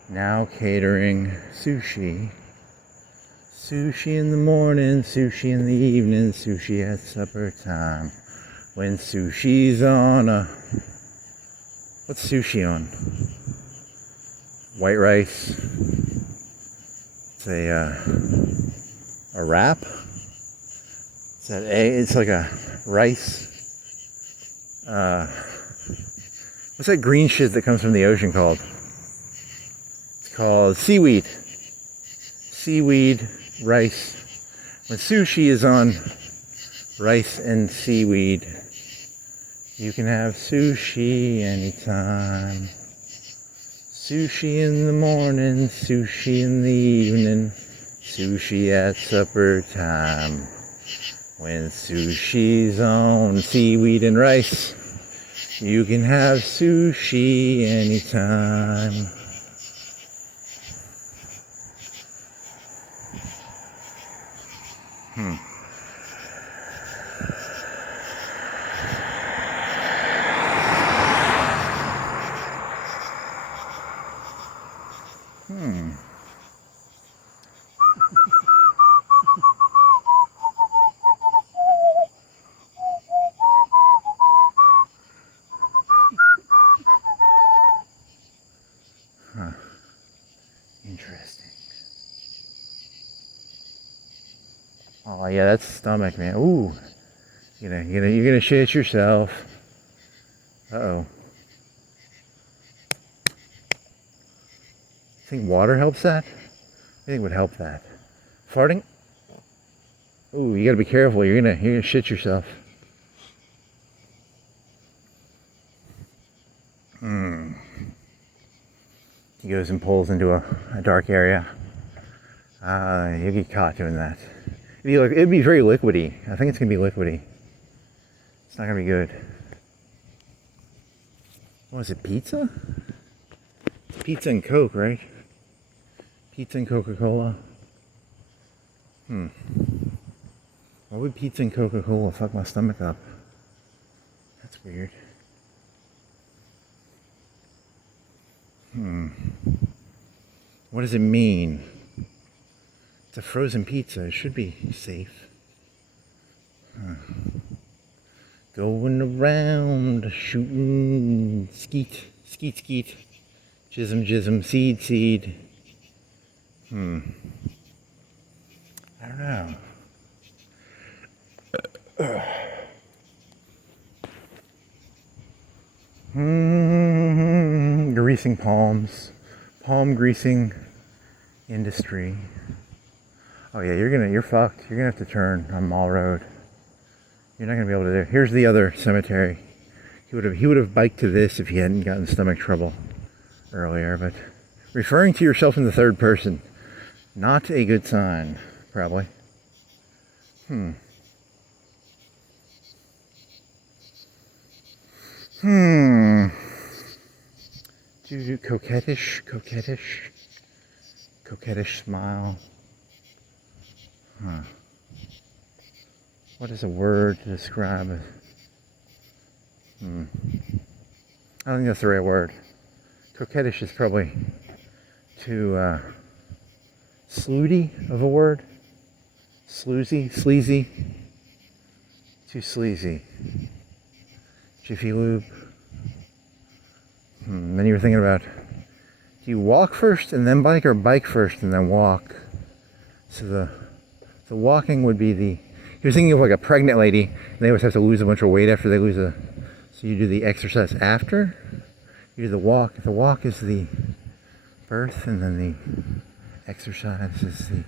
Now catering sushi. Sushi in the morning, sushi in the evening, sushi at supper time. When sushi's on what's sushi on? White rice. It's a wrap. It's like a rice. What's that green shit that comes from the ocean called? It's called seaweed. Seaweed, rice. When sushi is on rice and seaweed, you can have sushi anytime. Sushi in the morning, sushi in the evening, sushi at supper time. When sushi's on seaweed and rice, you can have sushi anytime. Interesting. Oh yeah, that's stomach, man. Ooh, you're gonna shit yourself. Uh-oh. Think water helps that? I think it would help that. Farting? Ooh, you gotta be careful. You're gonna shit yourself. He goes and pulls into a dark area. You'll get caught doing that. It'd be very liquidy. I think it's gonna be liquidy. It's not gonna be good. What is it, pizza? It's pizza and Coke, right? Pizza and Coca-Cola. Why would pizza and Coca-Cola fuck my stomach up? That's weird. What does it mean? It's a frozen pizza. It should be safe. Going around shooting skeet. Jism, seed. I don't know. Greasing palms. Palm greasing industry. Oh yeah, you're fucked. You're gonna have to turn on Mall Road. You're not gonna be able to do. Here's the other cemetery. He would have biked to this if he hadn't gotten stomach trouble earlier, but referring to yourself in the third person, not a good sign, probably. Coquettish. Coquettish smile. Huh. What is a word to describe it? I don't think that's the right word. Coquettish is probably too slooty of a word. Sleazy. Too sleazy. Jiffy Lube. Then you were thinking about, do you walk first and then bike, or bike first and then walk? So the walking would be the, you're thinking of like a pregnant lady, and they always have to lose a bunch of weight after they lose so you do the exercise after, you do the walk. The walk is the birth, and then the exercise is the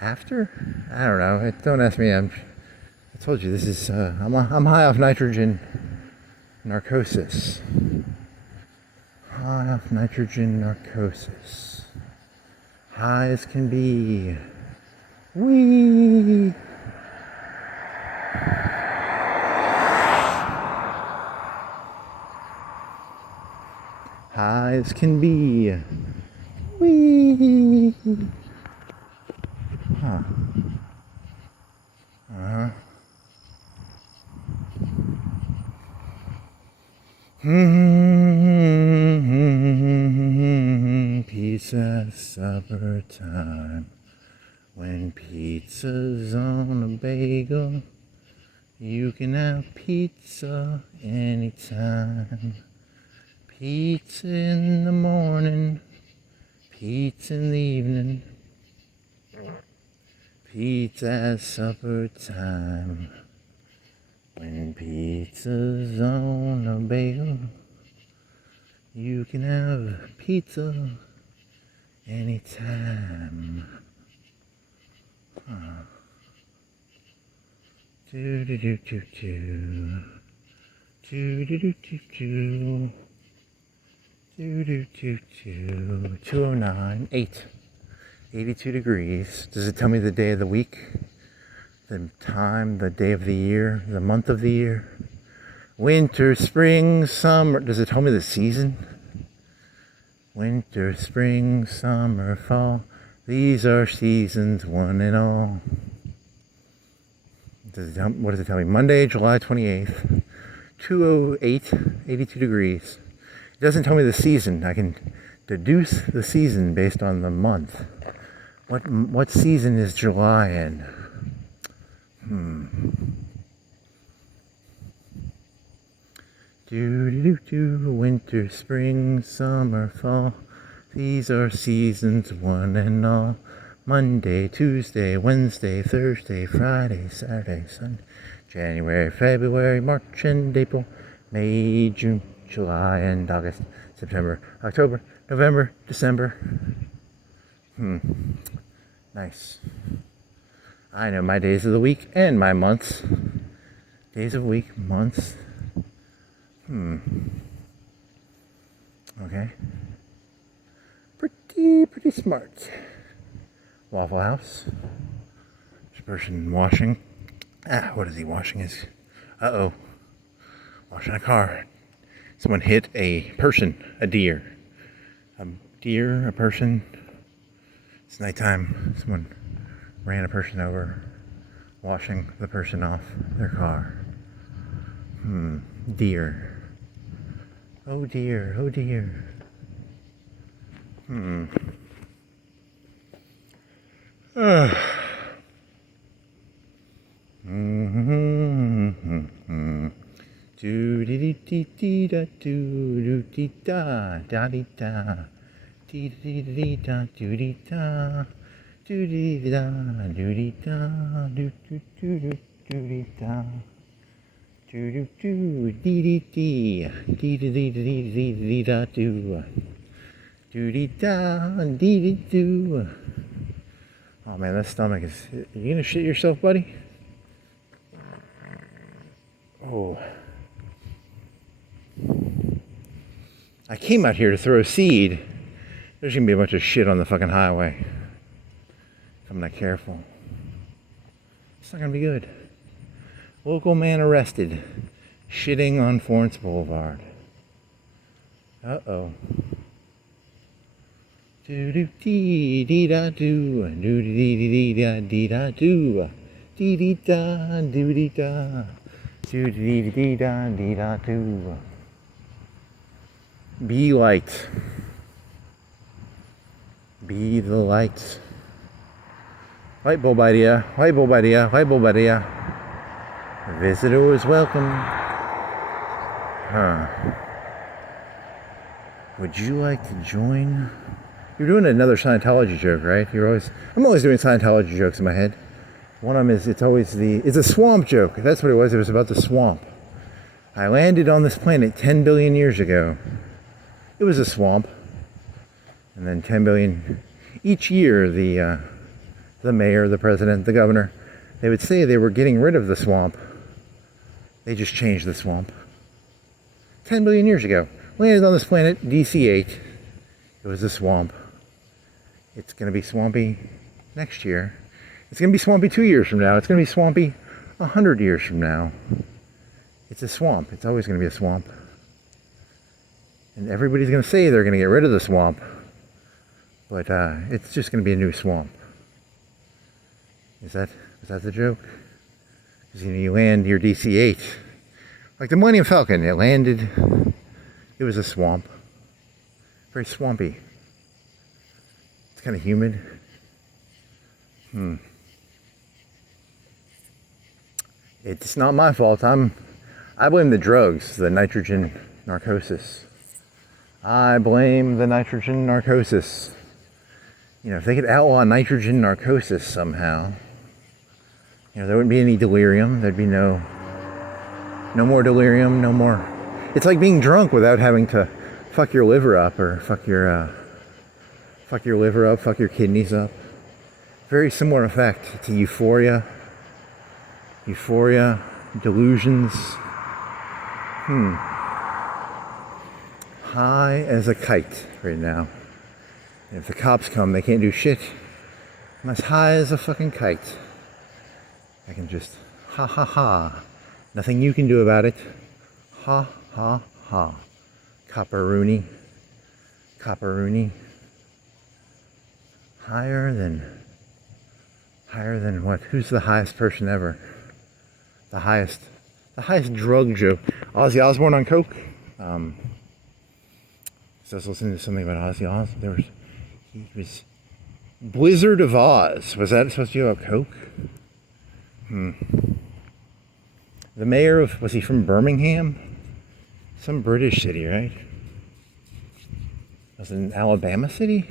after? I don't know. Don't ask me. I told you this is, I'm high off nitrogen narcosis. High off nitrogen narcosis. High as can be. Whee! High as can be. Whee! Huh. Uh-huh. Pizza supper time. When pizza's on a bagel, you can have pizza anytime. Pizza in the morning, pizza in the evening, pizza at supper time. When pizza's on a bagel, you can have pizza anytime. Do do do do do. Do do do do do. Do do do do. 209, 82 degrees. Does it tell me the day of the week? The time, the day of the year, the month of the year? Winter, spring, summer. Does it tell me the season? Winter, spring, summer, fall. These are seasons, one and all. What does it tell me? Monday, July 28th, 208, 82 degrees. It doesn't tell me the season. I can deduce the season based on the month. What season is July in? Do. Winter, spring, summer, fall. These are seasons, one and all. Monday, Tuesday, Wednesday, Thursday, Friday, Saturday, Sunday, January, February, March and April, May, June, July and August, September, October, November, December. Nice. I know my days of the week and my months. Days of week, months. Okay. Pretty smart. Waffle House. There's a person washing. What is he washing? Washing a car. Someone hit a person, a deer. A person. It's nighttime. Someone ran a person over, washing the person off their car. Deer. Oh dear, oh dear. Do dee dee dee da do dee da da dee da dee dee dee da do dee da do dee da do dee da do do do do dee da do do do dee dee dee dee dee dee dee dee da do do dee da dee dee do. Oh man, that stomach is. You gonna shit yourself, buddy? Oh. I came out here to throw a seed. There's gonna be a bunch of shit on the fucking highway if I'm not careful. It's not gonna be good. Local man arrested shitting on Florence Boulevard. Uh-oh. Do do dee dee da do do dee dee da dee da do dee dee da do dee da do dee dee da dee da do. Be light. Be the light. Light bulb idea. Light bulb idea. Light bulb idea. Visitor is welcome. Huh. Would you like to join? You're doing another Scientology joke, right? I'm always doing Scientology jokes in my head. One of them is, it's a swamp joke. That's what it was. It was about the swamp. I landed on this planet 10 billion years ago. It was a swamp. And then 10 billion, each year the mayor, the president, the governor, they would say they were getting rid of the swamp. They just changed the swamp. 10 billion years ago. Landed on this planet, DC-8. It was a swamp. It's going to be swampy next year. It's going to be swampy 2 years from now. It's going to be swampy 100 years from now. It's a swamp. It's always going to be a swamp. And everybody's going to say they're going to get rid of the swamp. But it's just going to be a new swamp. Was that the joke? Because you land your DC-8. Like the Millennium Falcon, it landed. It was a swamp. Very swampy. It's kind of humid. It's not my fault. I blame the drugs, the nitrogen narcosis. I blame the nitrogen narcosis. You know, if they could outlaw nitrogen narcosis somehow, you know, there wouldn't be any delirium. There'd be no more delirium, no more. It's like being drunk without having to fuck your liver up or fuck your liver up, fuck your kidneys up. Very similar effect to euphoria. Euphoria, delusions. High as a kite right now. And if the cops come, they can't do shit. I'm as high as a fucking kite. I can just ha ha ha. Nothing you can do about it. Ha ha ha. Copperoony. Copperoony. Higher than what? Who's the highest person ever? The highest drug joke. Ozzy Osbourne on coke. I was listening to something about Ozzy Osbourne. He was Blizzard of Oz. Was that supposed to be about coke? The mayor of, was he from Birmingham? Some British city, right? Was it an Alabama city?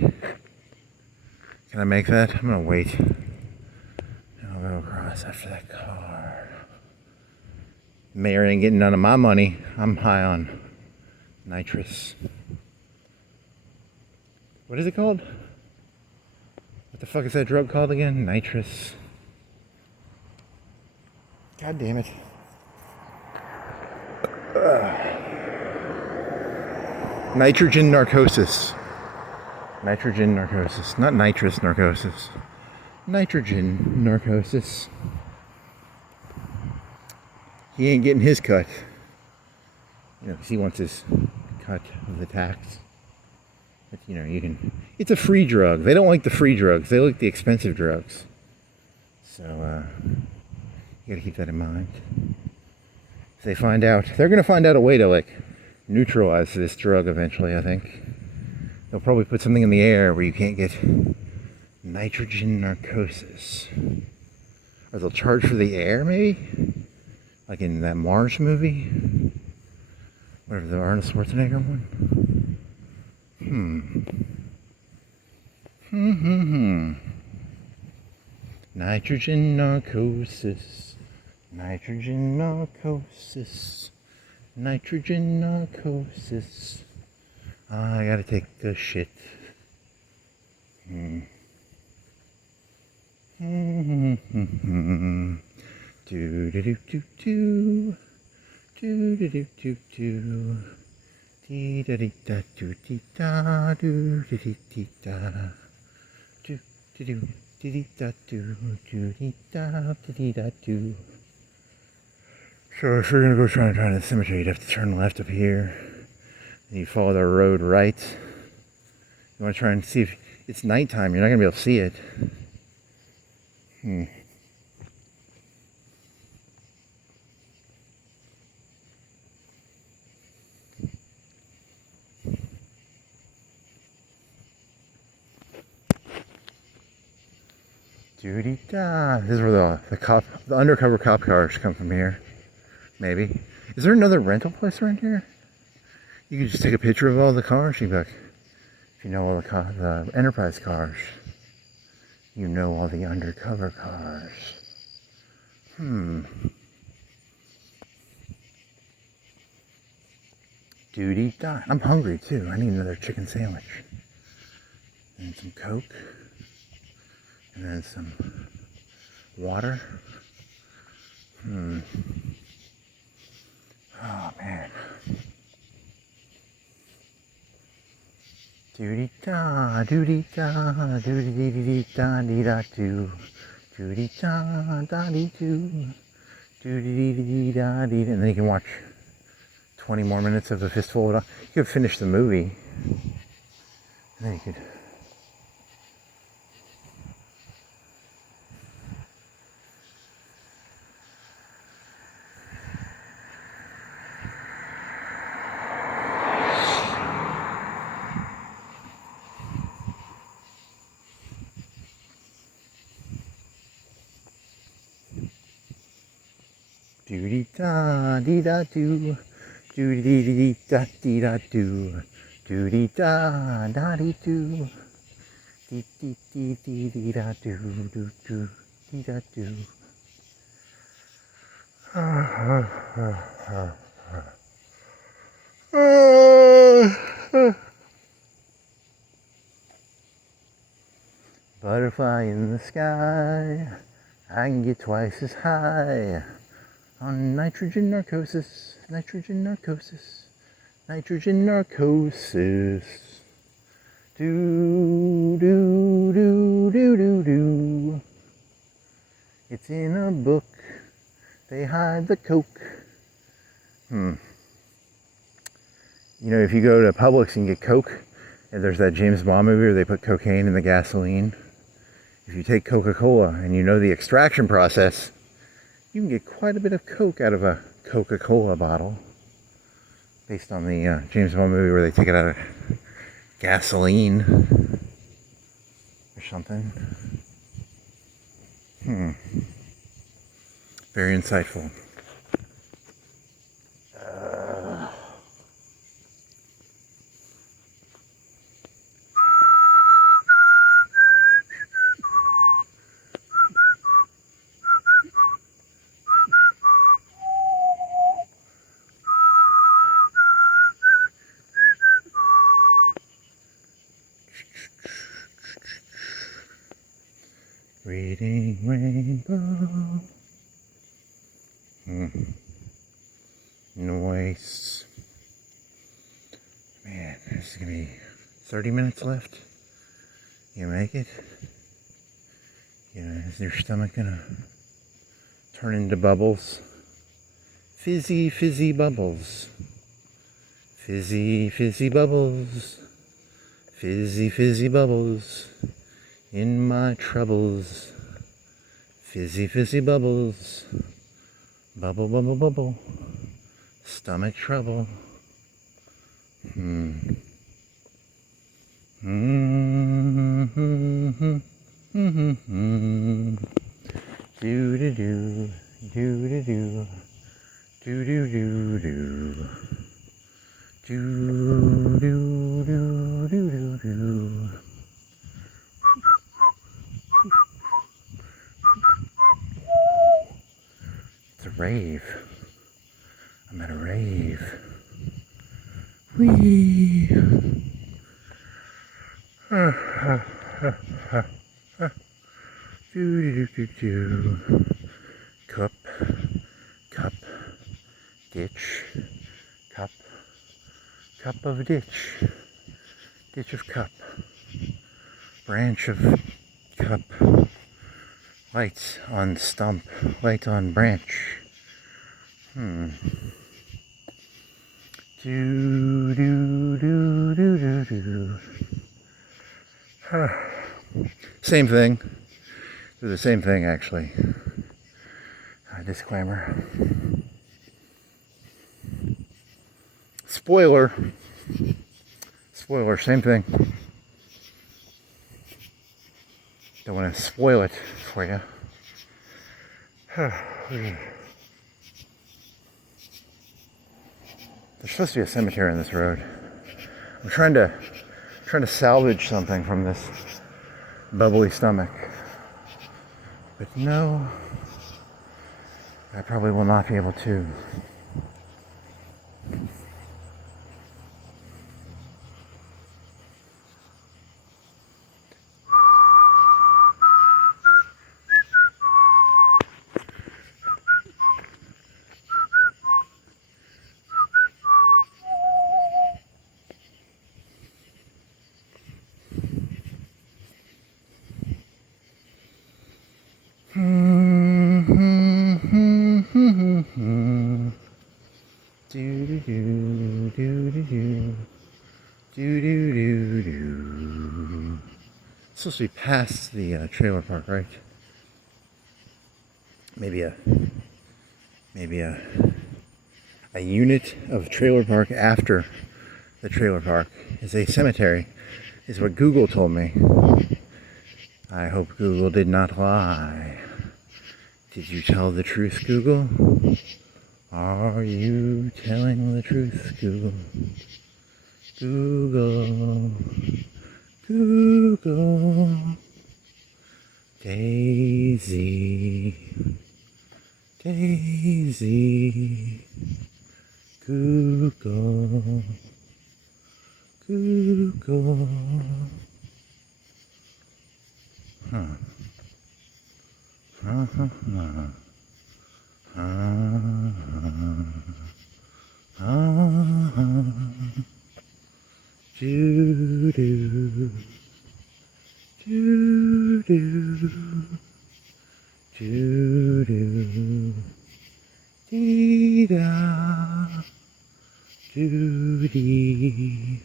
Can I make that? I'm gonna wait. I'll go across after that car. Mayor ain't getting none of my money. I'm high on nitrous. What is it called? What the fuck is that drug called again? Nitrous. God damn it. Nitrogen narcosis. Nitrogen narcosis. Not nitrous narcosis. Nitrogen narcosis. He ain't getting his cut. You know, because he wants his cut of the tax. But, you know, you can... It's a free drug. They don't like the free drugs. They like the expensive drugs. So, you gotta keep that in mind. If they find out... They're gonna find out a way to, like, neutralize this drug eventually, I think. They'll probably put something in the air where you can't get nitrogen narcosis. Or they'll charge for the air, maybe? Like in that Mars movie? Whatever, the Arnold Schwarzenegger one? Nitrogen narcosis. Nitrogen narcosis. Nitrogen narcosis. I gotta take the shit. Do do do do do. Do do do do do. Dee da dee da do dee da do dee dee dee da. Do do do dee dee da do do dee da dee da do. So if you're gonna go try and find the cemetery, you'd have to turn left up here. And you follow the road right. You want to try and see if it's nighttime. You're not going to be able to see it. Doo-dee-da. This is where the undercover cop cars come from here. Maybe. Is there another rental place around here? You can just take a picture of all the cars. You can be like, if you know all the Enterprise cars, you know all the undercover cars. Doo-dee-da. I'm hungry too. I need another chicken sandwich. And some Coke. And then some water. Oh man. Doo-dee-da, doo-dee-da, doo-dee-dee-dee-da-dee-da-doo. Doo-dee-da, da-dee-doo. Doo-dee-dee-dee-da-dee-da. And then you can watch 20 more minutes of A Fistful of Dollars. You could finish the movie. And then you could... Doo-dee-da, dee-da-doo. Doo-dee-dee-dee-da-dee-da-doo. Doo-dee-da, da-dee-doo. Dee-dee-dee-dee-dee-da-doo. Doo-doo. Dee-da-doo. Butterfly in the sky. I can get twice as high. On nitrogen narcosis, nitrogen narcosis, nitrogen narcosis. Do, do, do, do, do, do. It's in a book, they hide the coke. You know, if you go to Publix and get Coke, and there's that James Bond movie where they put cocaine in the gasoline. If you take Coca-Cola and you know the extraction process, you can get quite a bit of Coke out of a Coca-Cola bottle. Based on the James Bond movie where they take it out of gasoline or something. Very insightful. Reading rainbow. Noise. Man, this is gonna be 30 minutes left. You make it? Is your stomach gonna turn into bubbles? Fizzy, fizzy bubbles. Fizzy, fizzy bubbles. Fizzy, fizzy bubbles. In my troubles, fizzy, fizzy bubbles, bubble, bubble, bubble, stomach trouble. Do-do-do, do-do-do, do-do-do-do, do-do-do-do-do-do. It's a rave. I'm at a rave. Whee! Do-do-do-do-do. Cup, cup, ditch, cup, cup of ditch, ditch of cup, branch of cup, lights on stump, light on branch. Do do do do do do. Same thing. Do the same thing, actually. Disclaimer. Spoiler. Spoiler, same thing. Don't want to spoil it for you. There's supposed to be a cemetery on this road. I'm trying to salvage something from this bubbly stomach. But no, I probably will not be able to. It's supposed to be past the trailer park, right? Maybe a unit of trailer park after the trailer park is a cemetery, is what Google told me. I hope Google did not lie. Did you tell the truth, Google? Are you telling the truth, Google? Google. Google. Daisy. Daisy. Google. Google. Huh. Do do do do do do dee da do dee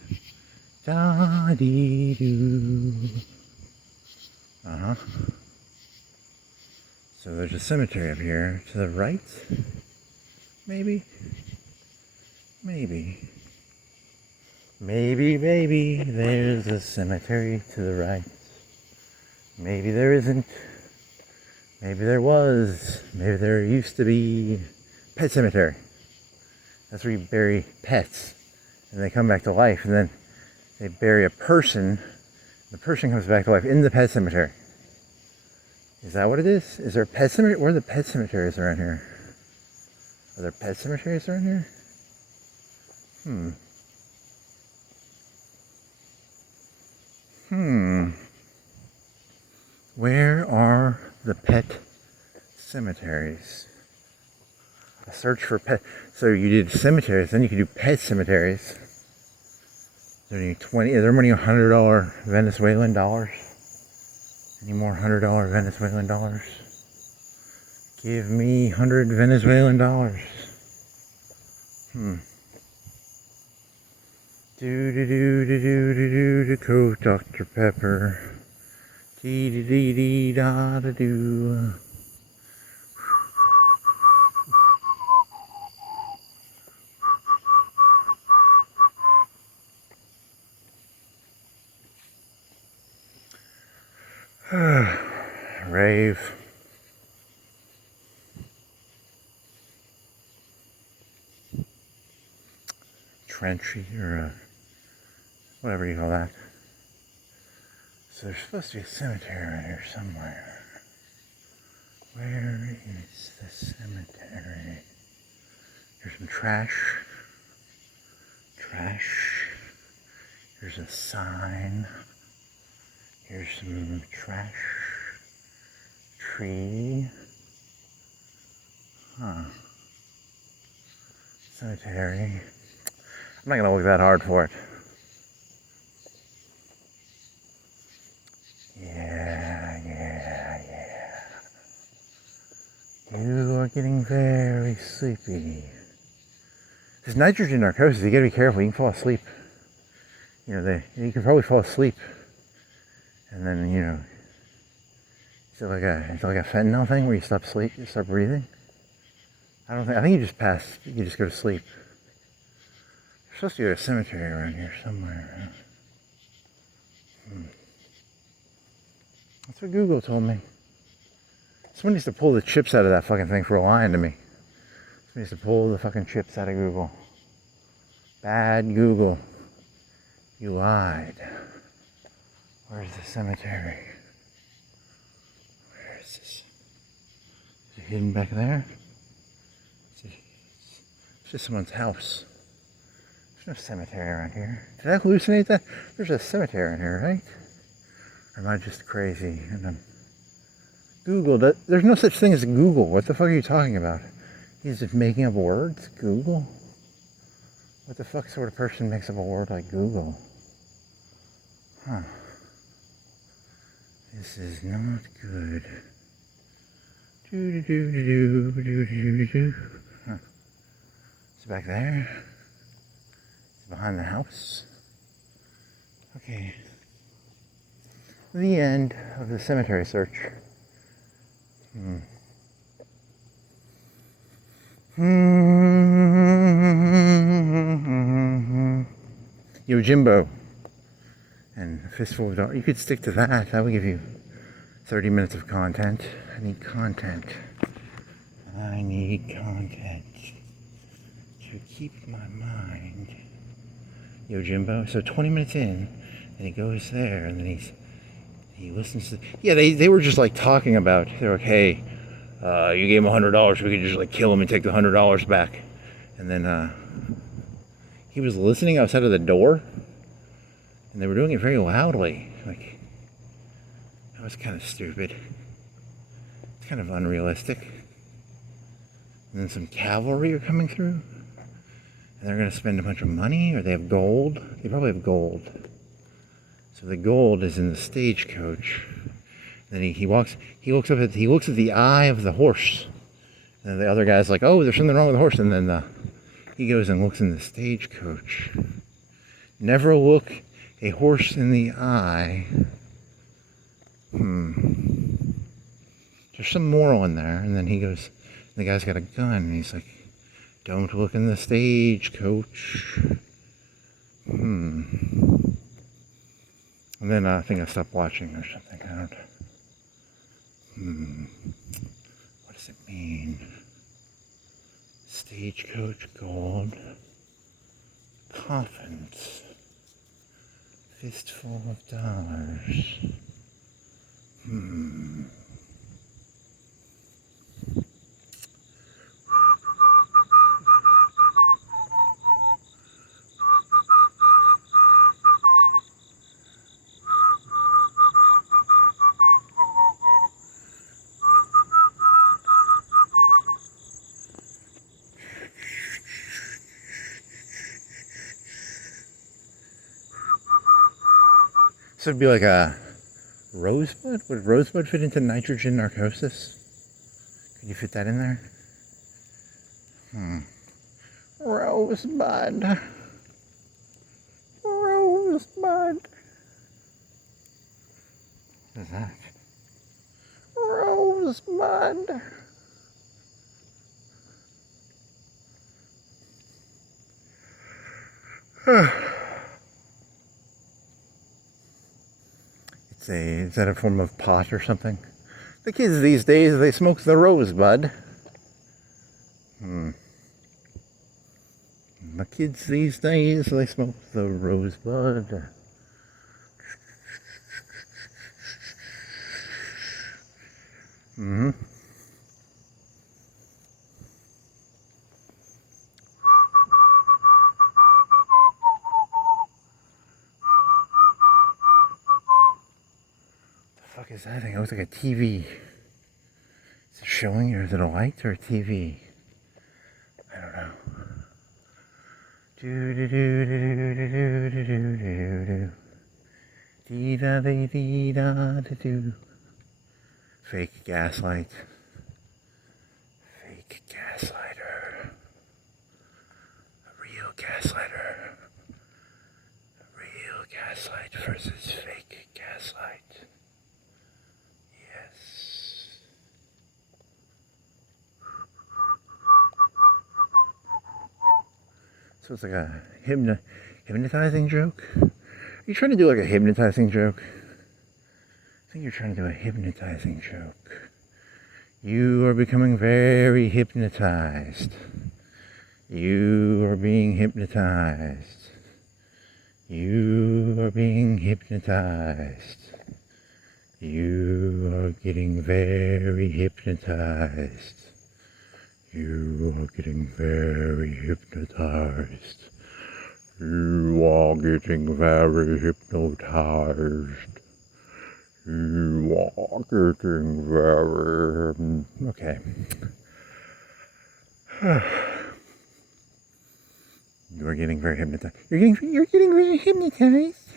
da dee do. So there's a cemetery up here to the right. Maybe. Maybe there's a cemetery to the right. Maybe there isn't. Maybe there was. Maybe there used to be. Pet cemetery. That's where you bury pets. And they come back to life. And then they bury a person. The person comes back to life in the pet cemetery. Is that what it is? Is there a pet cemetery? Where are the pet cemeteries around here? Are there pet cemeteries around here? Where are the pet cemeteries? A search for pet. So you did cemeteries, then you could do pet cemeteries. Is there any $100 Venezuelan dollars? Any more $100 Venezuelan dollars? Give me 100 Venezuelan dollars. Do Coke, Dr. Pepper. Dee da da do. Rave. Trenchy or whatever you call that. So there's supposed to be a cemetery around here somewhere. Where is the cemetery? There's some trash. Here's a sign. Here's some trash. Tree. Cemetery. I'm not gonna look that hard for it. Yeah. You are getting very sleepy. This nitrogen narcosis, you gotta be careful. You can fall asleep. You can probably fall asleep And then, you know, is it like a fentanyl thing where you stop breathing? I think you just go to sleep. You're supposed to go to a cemetery around here somewhere. That's what Google told me. Someone needs to pull the chips out of that fucking thing for lying to me. Someone needs to pull the fucking chips out of Google. Bad Google. You lied. Where's the cemetery? Where is this? Is it hidden back there? It's just someone's house. There's no cemetery around here. Did I hallucinate that? There's a cemetery around here, right? Or am I just crazy? And I'm Google. There's no such thing as Google. What the fuck are you talking about? He's just making up words? Google? What the fuck sort of person makes up a word like Google? Huh. This is not good. Huh. It's back there. It's behind the house. Okay. The end of the cemetery search. Yojimbo and A Fistful of Dollars. You could stick to that. That would give you 30 minutes of content. I need content. I need content to keep my mind. Yojimbo. So 20 minutes in, and he goes there, and then he listens to. Yeah, they were just like talking about. They're like, hey, you gave him $100. We could just like kill him and take the $100 back. And then he was listening outside of the door, and they were doing it very loudly. Like, that was kind of stupid. It's kind of unrealistic. And then some cavalry are coming through, and they're going to spend a bunch of money, or they have gold. They probably have gold. So the gold is in the stagecoach. Then he looks at the eye of the horse. And the other guy's like, oh, there's something wrong with the horse. And then he goes and looks in the stagecoach. Never look a horse in the eye. There's some moral in there. And then he goes, the guy's got a gun, and he's like, don't look in the stagecoach. And then I think I stopped watching or something. I don't. What does it mean? Stagecoach, gold, coffins, fistful of dollars. So it'd be like a rosebud? Would rosebud fit into nitrogen narcosis? Could you fit that in there? Rosebud. Rosebud. What is that? Rosebud. Is that a form of pot or something? The kids these days, they smoke the rosebud. The kids these days, they smoke the rosebud. What the fuck is that thing? It looks like a TV. Is it showing, or is it a light or a TV? I don't know. Do do do do do do do do do do. Dee da dee dee da da do. Fake gaslight. Fake gaslighter. A real gaslighter. A real gaslight versus fake gaslight. So it's like a hypnotizing joke? Are you trying to do like a hypnotizing joke? I think you're trying to do a hypnotizing joke. You are becoming very hypnotized. You are being hypnotized. You are being hypnotized. You are getting very hypnotized. You are getting very hypnotized. You are getting very hypnotized. You are getting very... Okay. You are getting very hypnotized. You're getting very hypnotized.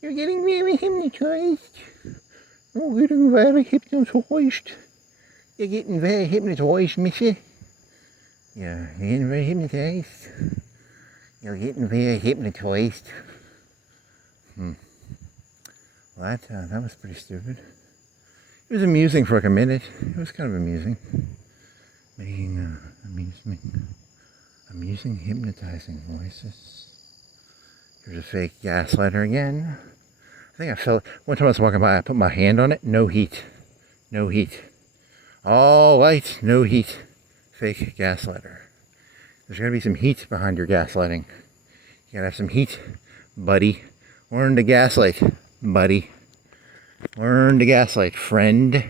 You're getting very hypnotized. You're getting very hypnotized. You're getting very hypnotized, missy. Yeah, you're getting very hypnotized. You're getting very hypnotized. Well, that was pretty stupid. It was amusing for like a minute. It was kind of amusing. Making amusing hypnotizing voices. Here's a fake gaslighter again. I think I felt, one time I was walking by, I put my hand on it, no heat. No heat. All light, no heat. Fake gaslighter. There's gotta be some heat behind your gaslighting. You gotta have some heat, buddy. Learn to gaslight, buddy. Learn to gaslight, friend,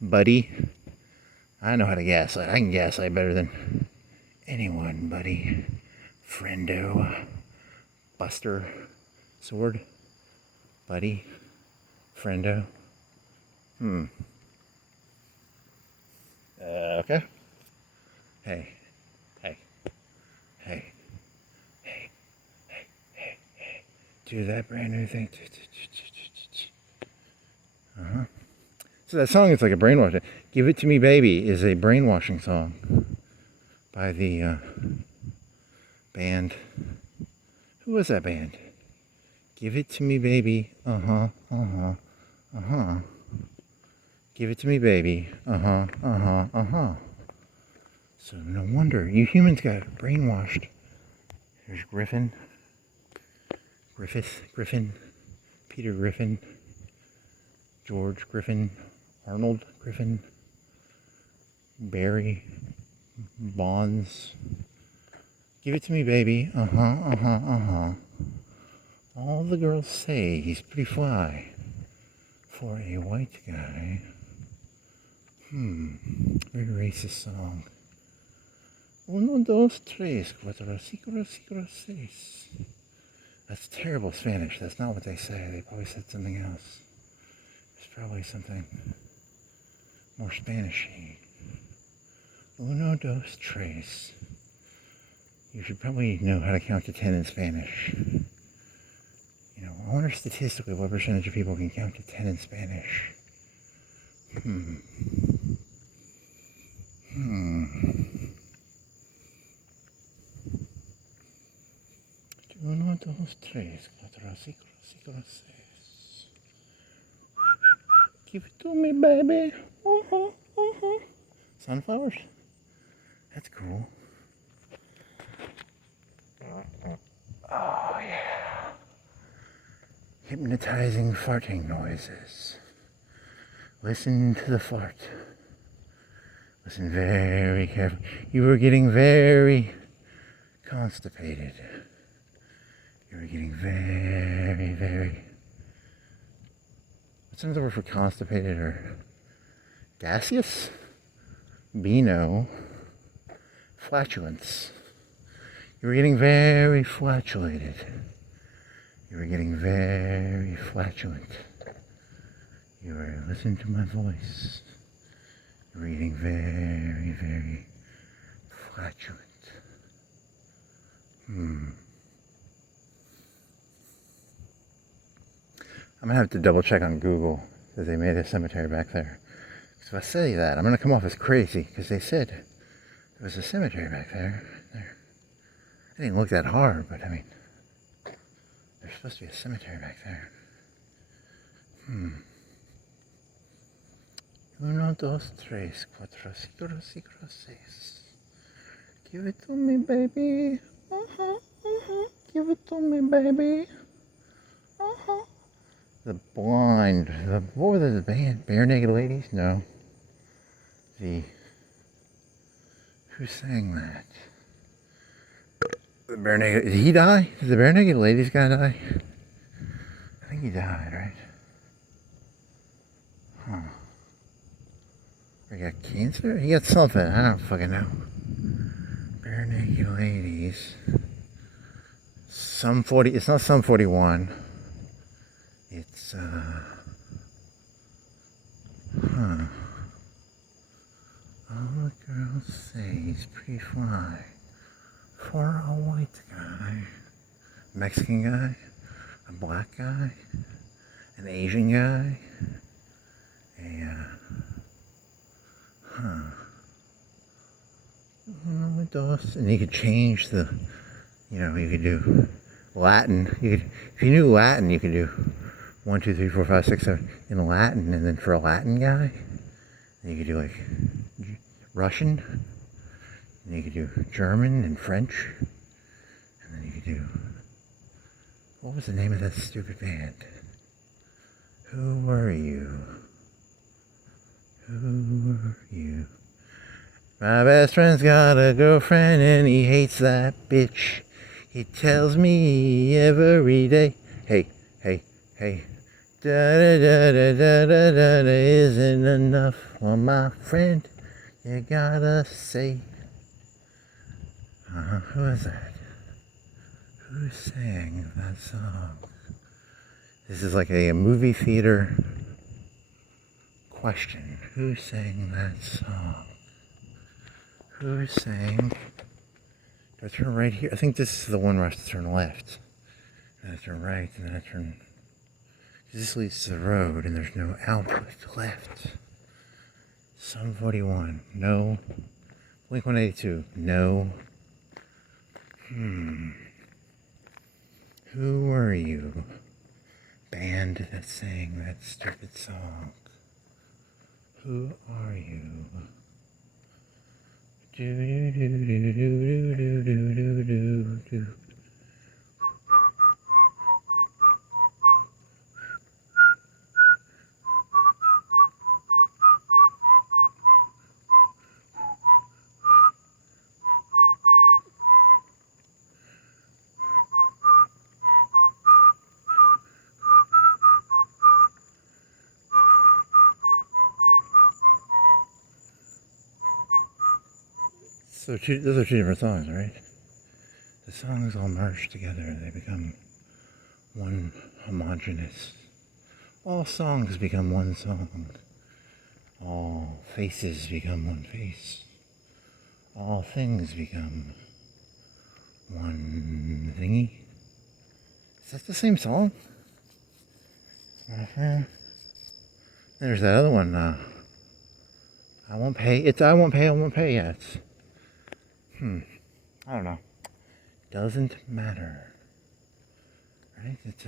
buddy. I know how to gaslight. I can gaslight better than anyone, buddy. Friendo. Buster. Sword. Buddy. Friendo. Okay. Hey. Do that brand new thing. So that song is like a brainwashing. Give It To Me Baby is a brainwashing song by the band. Who was that band? Give It To Me Baby. Give it to me, baby. So no wonder you humans got brainwashed. There's Griffin, Peter Griffin, George Griffin, Arnold Griffin, Barry Bonds. Give it to me, baby. All the girls say he's pretty fly for a white guy. Very racist song. Uno, dos, tres, cuatro, cinco, seis. That's terrible Spanish. That's not what they say. They probably said something else. It's probably something more Spanishy. Uno, dos, tres. You should probably know how to count to 10 in Spanish. You know, I wonder statistically what percentage of people can count to 10 in Spanish. Uno, dos, tres, cuatro, cinco, seis. Give it to me, baby. Sunflowers? That's cool. Oh, yeah. Hypnotizing farting noises. Listen to the fart. Listen very carefully. You were getting very constipated. You were getting very, very... What's another word for constipated or gaseous? Beano. Flatulence. You were getting very flatulated. You were getting very flatulent. You were listening to my voice. You were getting very, very flatulent. I'm going to have to double check on Google because they made a cemetery back there. So if I say that, I'm going to come off as crazy because they said there was a cemetery back there. I didn't look that hard, but I mean, there's supposed to be a cemetery back there. Uno, dos, tres, cuatro, cinco, seis. Give it to me, baby. Give it to me, baby. The Blind. What were the band? Bare Naked Ladies? No. Who sang that? The Bare Naked. Did he die? Did the Bare Naked Ladies guy die? I think he died, right? Huh. Or he got cancer? He got something. I don't fucking know. Bare Naked Ladies. Sum 40. It's not Sum 41. It's, all the girls say he's pretty fly. For a white guy. Mexican guy. A black guy. An Asian guy. And you could change the, you could do Latin. If you knew Latin, you could do 1, 2, 3, 4, 5, 6, 7 in Latin, and then for a Latin guy, you could do like Russian, and you could do German and French, and then you could do, what was the name of that stupid band? Who were you? Who were you? My best friend's got a girlfriend and he hates that bitch. He tells me every day, hey, hey, hey, da-da-da-da-da-da-da isn't enough for my friend. You gotta say, who is that? Who sang that song? This is like a movie theater question. Who sang that song? Who sang? Do I turn right here? I think this is the one where I have to turn left. And I turn right, and then I turn... This leads to the road, and there's no output left. Sum 41, no. Blink 182, no. Who were you? Band that sang that stupid song. Who are you? Do do do do do do do do do do. So those are two different songs, right? The songs all merge together. They become one homogeneous. All songs become one song. All faces become one face. All things become one thingy. Is that the same song? There's that other one. I won't pay. It's I won't pay. Yeah, it's... I don't know. Doesn't matter. Right? It's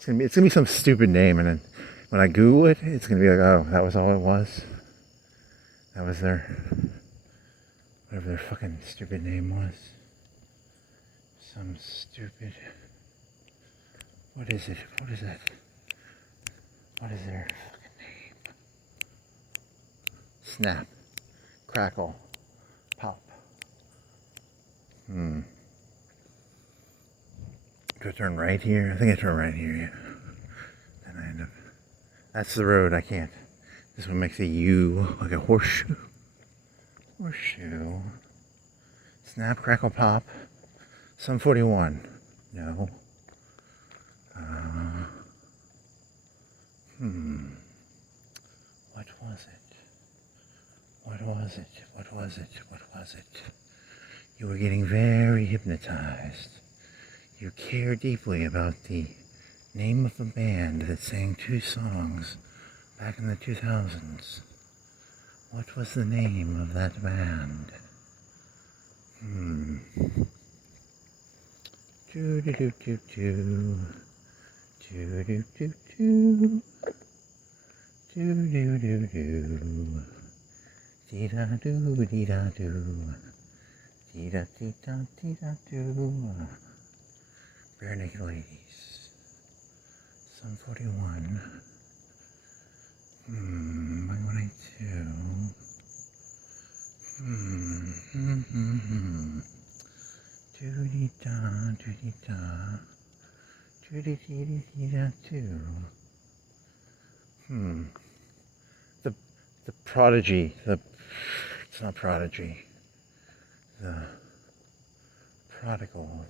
It's gonna be some stupid name, and then when I Google it, it's gonna be like, oh, that was all it was. That was whatever their fucking stupid name was. Some stupid. What is it? What is that? What is their fucking name? Snap, crackle, pop. Do I turn right here? I think I turn right here, yeah. Then I end up... That's the road, I can't. This one makes a U, like a horseshoe. Horseshoe. Snap, crackle, pop. Sum 41. No. What was it? What was it? What was it? What was it? You were getting very hypnotized. You care deeply about the name of a band that sang 2 songs back in the 2000s. What was the name of that band? Do do do do do. Do do do do. Do do do do. Dee da do dee da do. Dee da dee da dee da do. Bare Naked Ladies. Sum 41. 182. Doo-dee-da, doo-dee-da. Doo-dee-dee-dee-da, too. The Prodigy. It's not Prodigy. The Prodigal.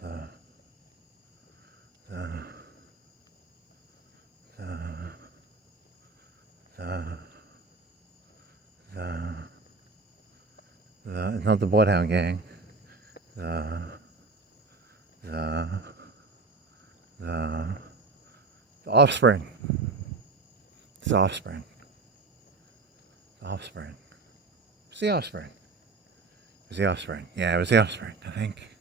It's not the Bloodhound Gang. The Offspring. It's Offspring. The Offspring. It's the Offspring. It was the Offspring. Yeah, it was the Offspring, I think.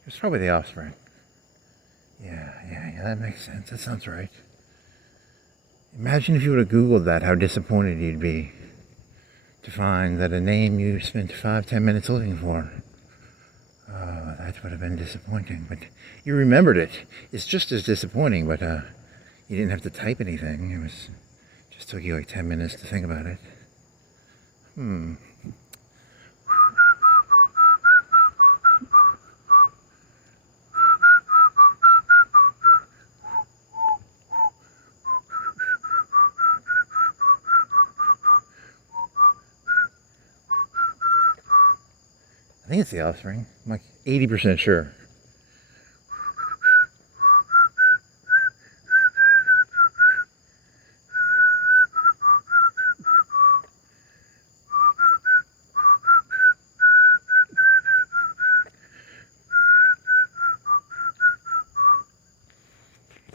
It was probably the Offspring. Yeah, that makes sense. That sounds right. Imagine if you would have Googled that, how disappointed you'd be to find that a name you spent 5-10 minutes looking for. Oh, that would have been disappointing. But you remembered it. It's just as disappointing, but you didn't have to type anything. It just took you like 10 minutes to think about it. I think it's the Offspring. I'm like 80% sure.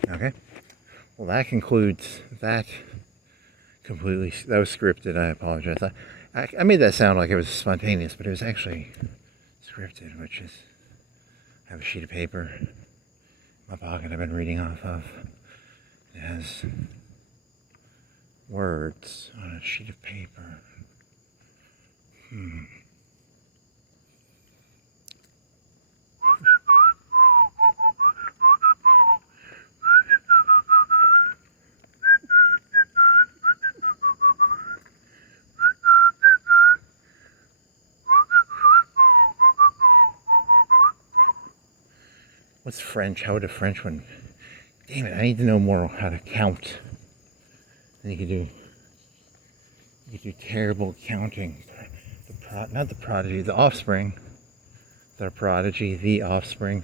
Okay. Well, that concludes that completely. That was scripted. I apologize. I made that sound like it was spontaneous, but it was actually scripted, which is, I have a sheet of paper in my pocket I've been reading off of. It has words on a sheet of paper. What's French? How would a French one? Damn it, I need to know more how to count. And you could do terrible counting. Not the Prodigy, the Offspring. The Prodigy, the Offspring,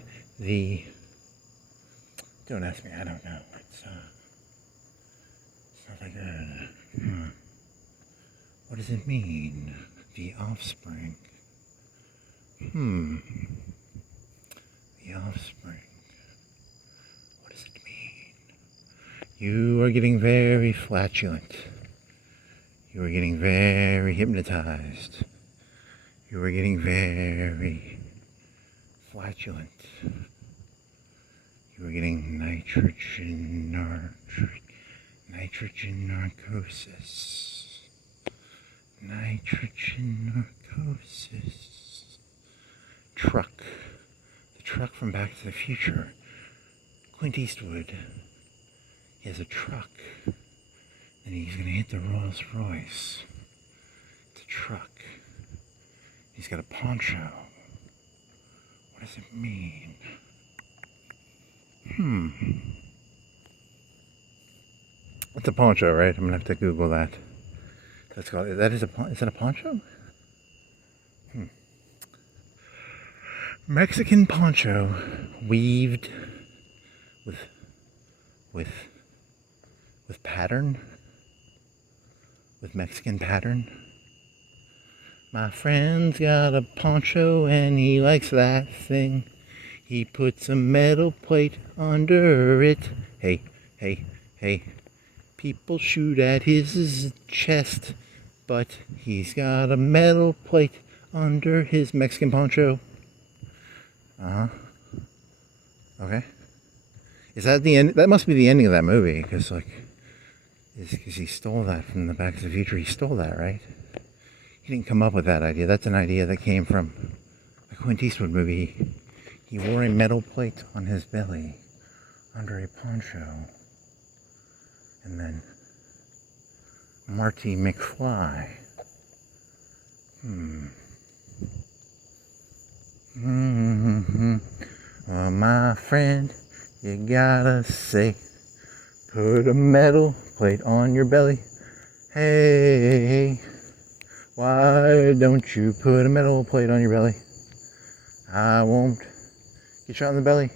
don't ask me, I don't know. It's not like that. What does it mean? The Offspring. The Offspring. What does it mean? You are getting very flatulent. You are getting very hypnotized. You are getting very flatulent. You are getting nitrogen narcosis. Nitrogen narcosis. Truck. The truck from Back to the Future. Clint Eastwood. He has a truck. And he's going to hit the Rolls Royce. It's a truck. He's got a poncho. What does it mean? It's a poncho, right? I'm going to have to Google that. Is that a poncho? Mexican poncho weaved with with pattern, with Mexican pattern. My friend's got a poncho and he likes that thing. He puts a metal plate under it. Hey, hey, hey. People shoot at his chest, but he's got a metal plate under his Mexican poncho. Okay. Is that the end? That must be the ending of that movie, because he stole that from the Back to the Future. He stole that, right? He didn't come up with that idea. That's an idea that came from a Clint Eastwood movie. He wore a metal plate on his belly under a poncho. And then Marty McFly. Oh, my friend, you gotta say, put a metal plate on your belly. Hey, why don't you put a metal plate on your belly? I won't get shot in the belly.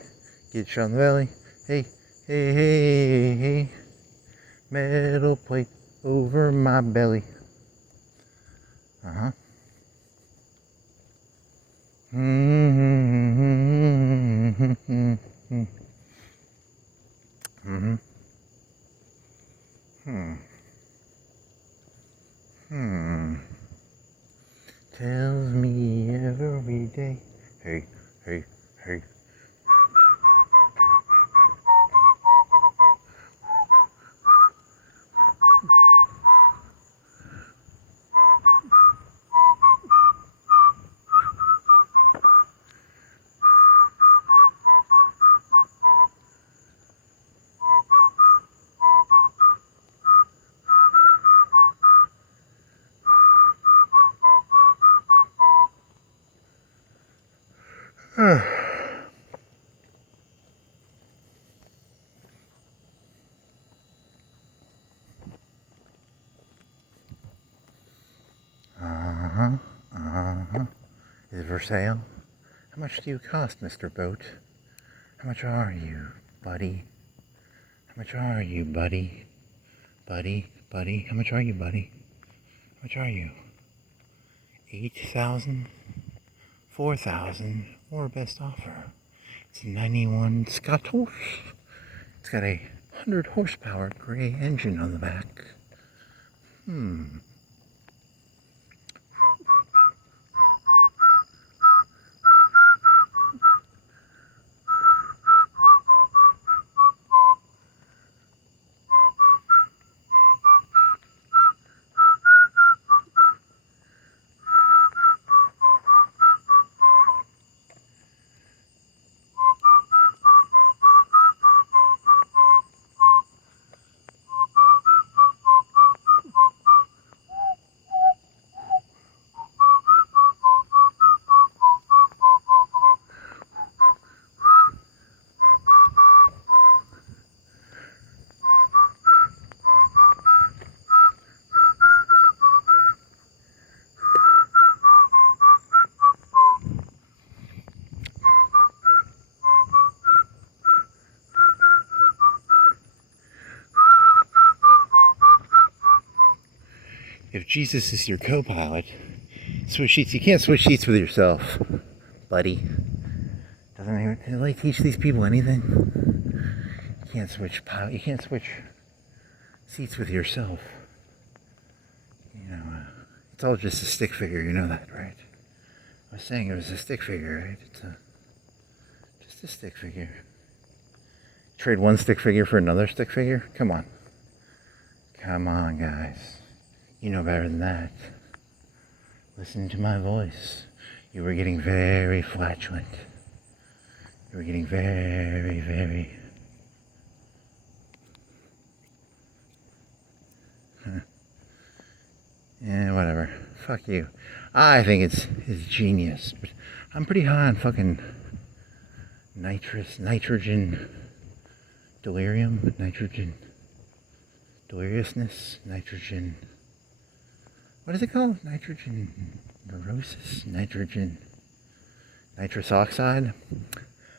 Get shot in the belly. Hey, hey, hey, hey. Metal plate over my belly. Tells me every day. Hey, hey, hey. Is it for sale? How much do you cost, Mr. Boat? How much are you, buddy? How much are you, buddy? Buddy, how much are you, buddy? How much are you? 8,000? 4,000? Or best offer? It's a 91 Scott horse. It's got a 100 horsepower gray engine on the back. If Jesus is your co-pilot, switch seats. You can't switch seats with yourself, buddy. Doesn't he teach these people anything? You can't switch seats with yourself. It's all just a stick figure. You know that, right? I was saying it was a stick figure, right? It's just a stick figure. Trade one stick figure for another stick figure? Come on. Come on, guys. You know better than that. Listen to my voice. You were getting very flatulent. You were getting very, very... Yeah, whatever. Fuck you. I think it's genius. But I'm pretty high on fucking nitrogen delirium, nitrogen deliriousness, nitrogen... What is it called? Nitrogen neurosis? Nitrogen Nitrous oxide.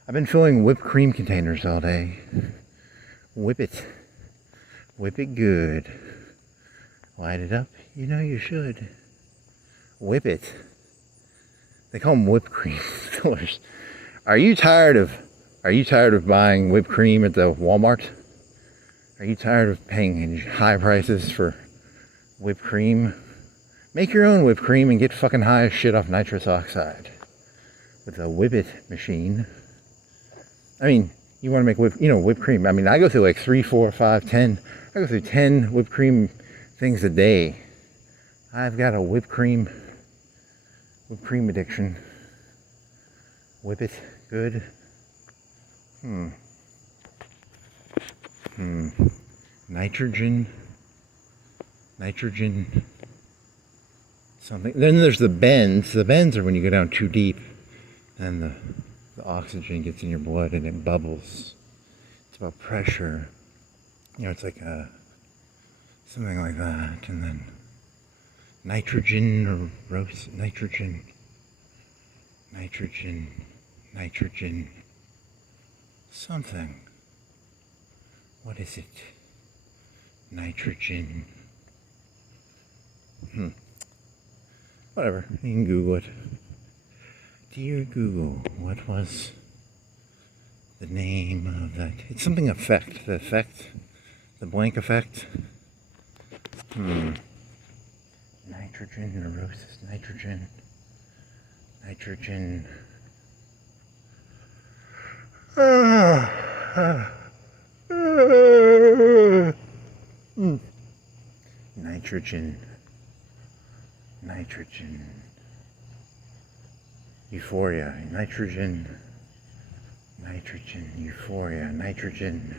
I've been filling whipped cream containers all day. Whip it. Whip it good. Light it up. You know you should. Whip it. They call them whipped cream fillers. Are you tired of buying whipped cream at the Walmart? Are you tired of paying high prices for whipped cream? Make your own whipped cream and get fucking high as shit off nitrous oxide with a whip it machine. I mean, you want to make whipped cream. I mean, I go through like 3, 4, 5, 10. I go through 10 whipped cream things a day. I've got a whipped cream addiction. Whip it good. Nitrogen something. Then there's the bends. The bends are when you go down too deep and the oxygen gets in your blood and it bubbles. It's about pressure. You know, it's like something like that. And then nitrogen something. What is it? Nitrogen. Whatever. You can Google it. Dear Google, what was the name of that? It's something effect. The effect. The blank effect. Nitrogen, neurosis, nitrogen. Nitrogen. Nitrogen. Euphoria. Nitrogen. Euphoria. Nitrogen.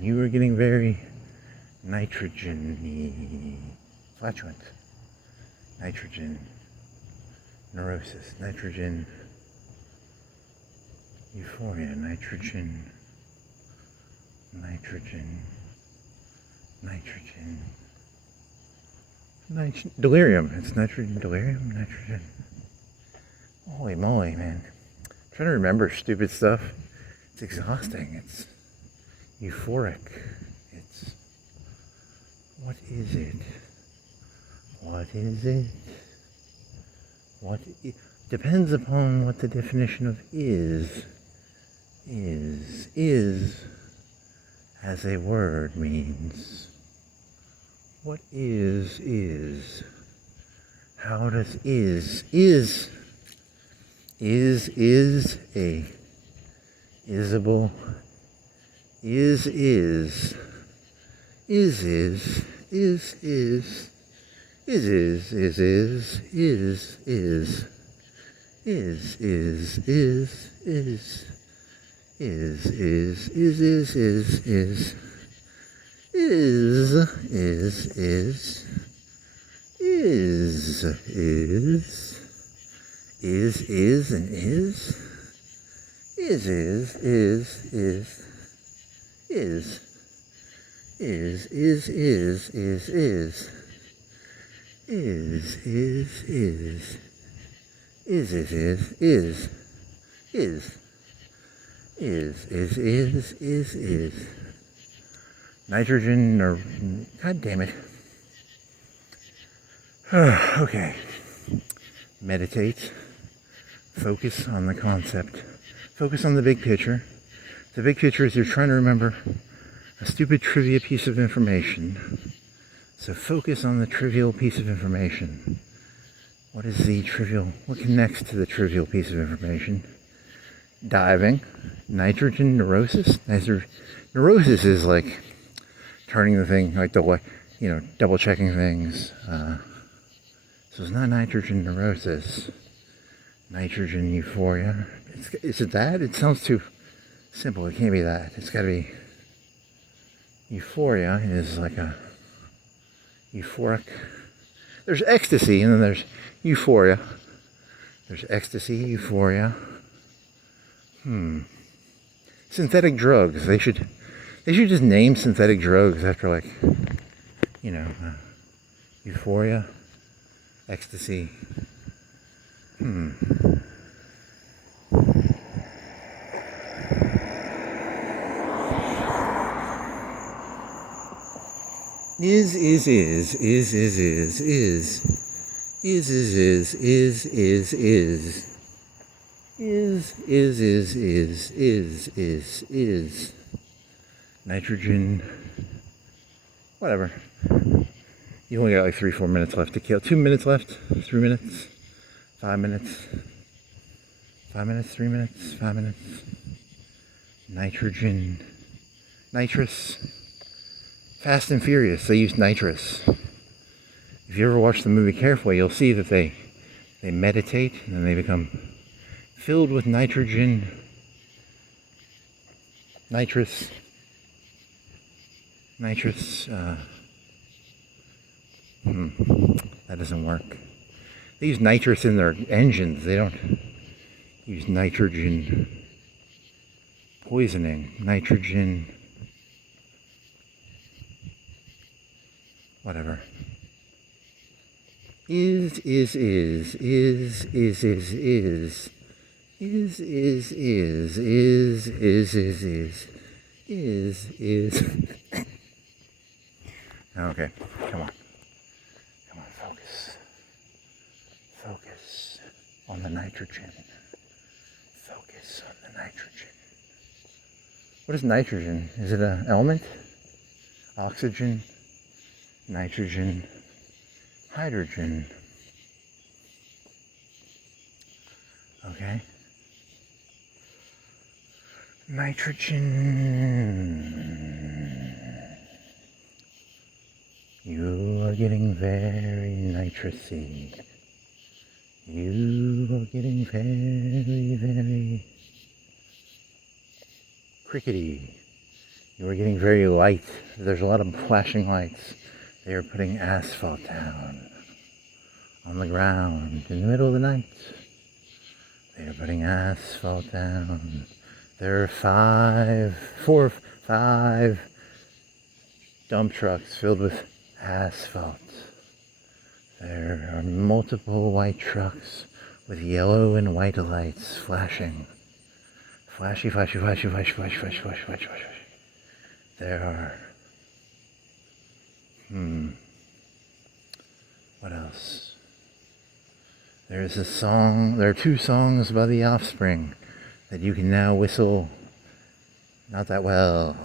You were getting very nitrogen-y. Flatulent. Nitrogen. Neurosis. Nitrogen. Euphoria. Nitrogen. Delirium. It's nitrogen. Delirium. Nitrogen. Holy moly, man. I'm trying to remember stupid stuff. It's exhausting. It's euphoric. It's... What is it? Depends upon what the definition of is as a word means. What is? How does is a isable? Is nitrogen or god damn it. Okay. Meditate. Focus on the concept. Focus on the big picture. The big picture is you're trying to remember a stupid trivia piece of information. So focus on the trivial piece of information. What is the trivial? What connects to the trivial piece of information? Diving. Nitrogen neurosis. Neurosis is like turning the thing, like double checking things. So it's not nitrogen neurosis. Nitrogen euphoria. Is it that? It sounds too simple. It can't be that. It's got to be... Euphoria is like a euphoric... There's ecstasy and then there's euphoria. There's ecstasy, euphoria. Synthetic drugs. They should just name synthetic drugs after, like, euphoria. ecstasy. Is nitrogen, whatever. You only got like 3-4 minutes left to kill. 2 minutes left, 3 minutes, 5 minutes, 5 minutes, 3 minutes, 5 minutes. Nitrogen, nitrous. Fast and Furious, they use nitrous. If you ever watch the movie carefully, you'll see that they meditate and then they become filled with nitrogen, nitrous, that doesn't work. They use nitrous in their engines. They don't use nitrogen poisoning, nitrogen, whatever. Is. Okay, come on, focus on the nitrogen. Focus on the nitrogen. What is nitrogen? Is it an element? Oxygen, nitrogen, hydrogen. Okay. Nitrogen. You are getting very nitrous-y. You are getting very, very crickety. You are getting very light. There's a lot of flashing lights. They are putting asphalt down on the ground in the middle of the night. They are putting asphalt down. There are 5 dump trucks filled with asphalt. There are multiple white trucks with yellow and white lights flashing. Flashy. There are... What else? There's a song, there are 2 songs by the Offspring that you can now whistle not that well.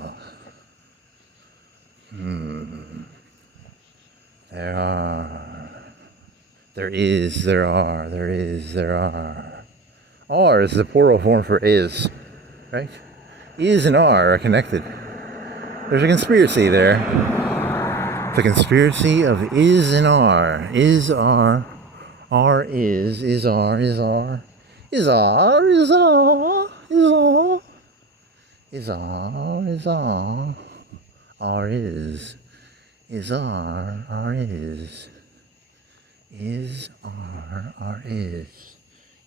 There are. R is the plural form for is, right? Is and R are connected. There's a conspiracy there. The conspiracy of is and R. Is R. R is R, is R. Is R, is R, is R. Is R, is R. R is R, R is. Is R, R is.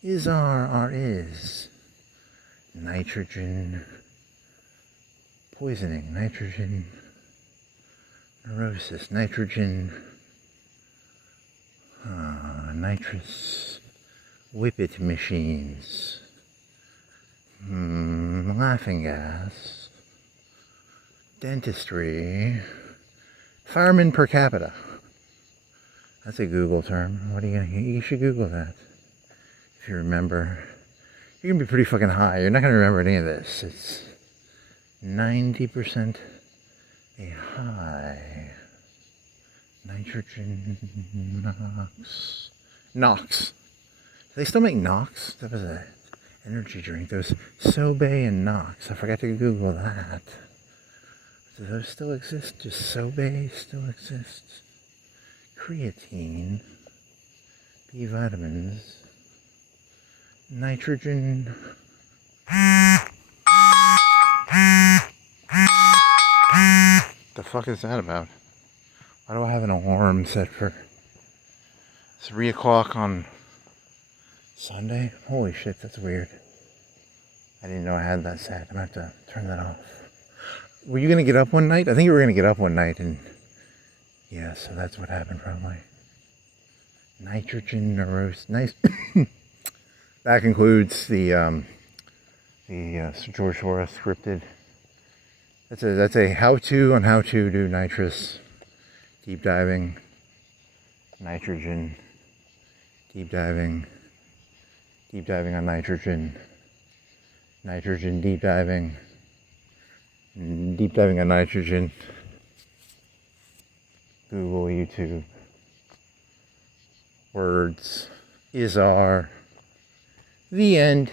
Is R, R is. Nitrogen poisoning, nitrogen neurosis, nitrogen nitrous whippet machines, laughing gas, dentistry, firemen per capita. That's a Google term. What are you should Google that. If you remember. You're going to be pretty fucking high. You're not going to remember any of this. It's 90% a high. Nitrogen Nox. Do they still make Nox? That was an energy drink. There was Sobe and Nox. I forgot to Google that. Do those still exist? Does Sobe still exist? Creatine. B vitamins. Nitrogen. The fuck is that about? Why do I have an alarm set for 3 o'clock on Sunday? Holy shit, that's weird. I didn't know I had that set. I'm gonna have to turn that off. Were you gonna get up one night? I think you were gonna get up one night and... Yeah, so that's what happened probably. Nitrogen neurosis. Nice. That concludes the Sir George Soros scripted. That's a how-to on how to do nitrous deep diving, nitrogen deep diving on nitrogen, nitrogen deep diving on nitrogen. Google, YouTube, words, the end.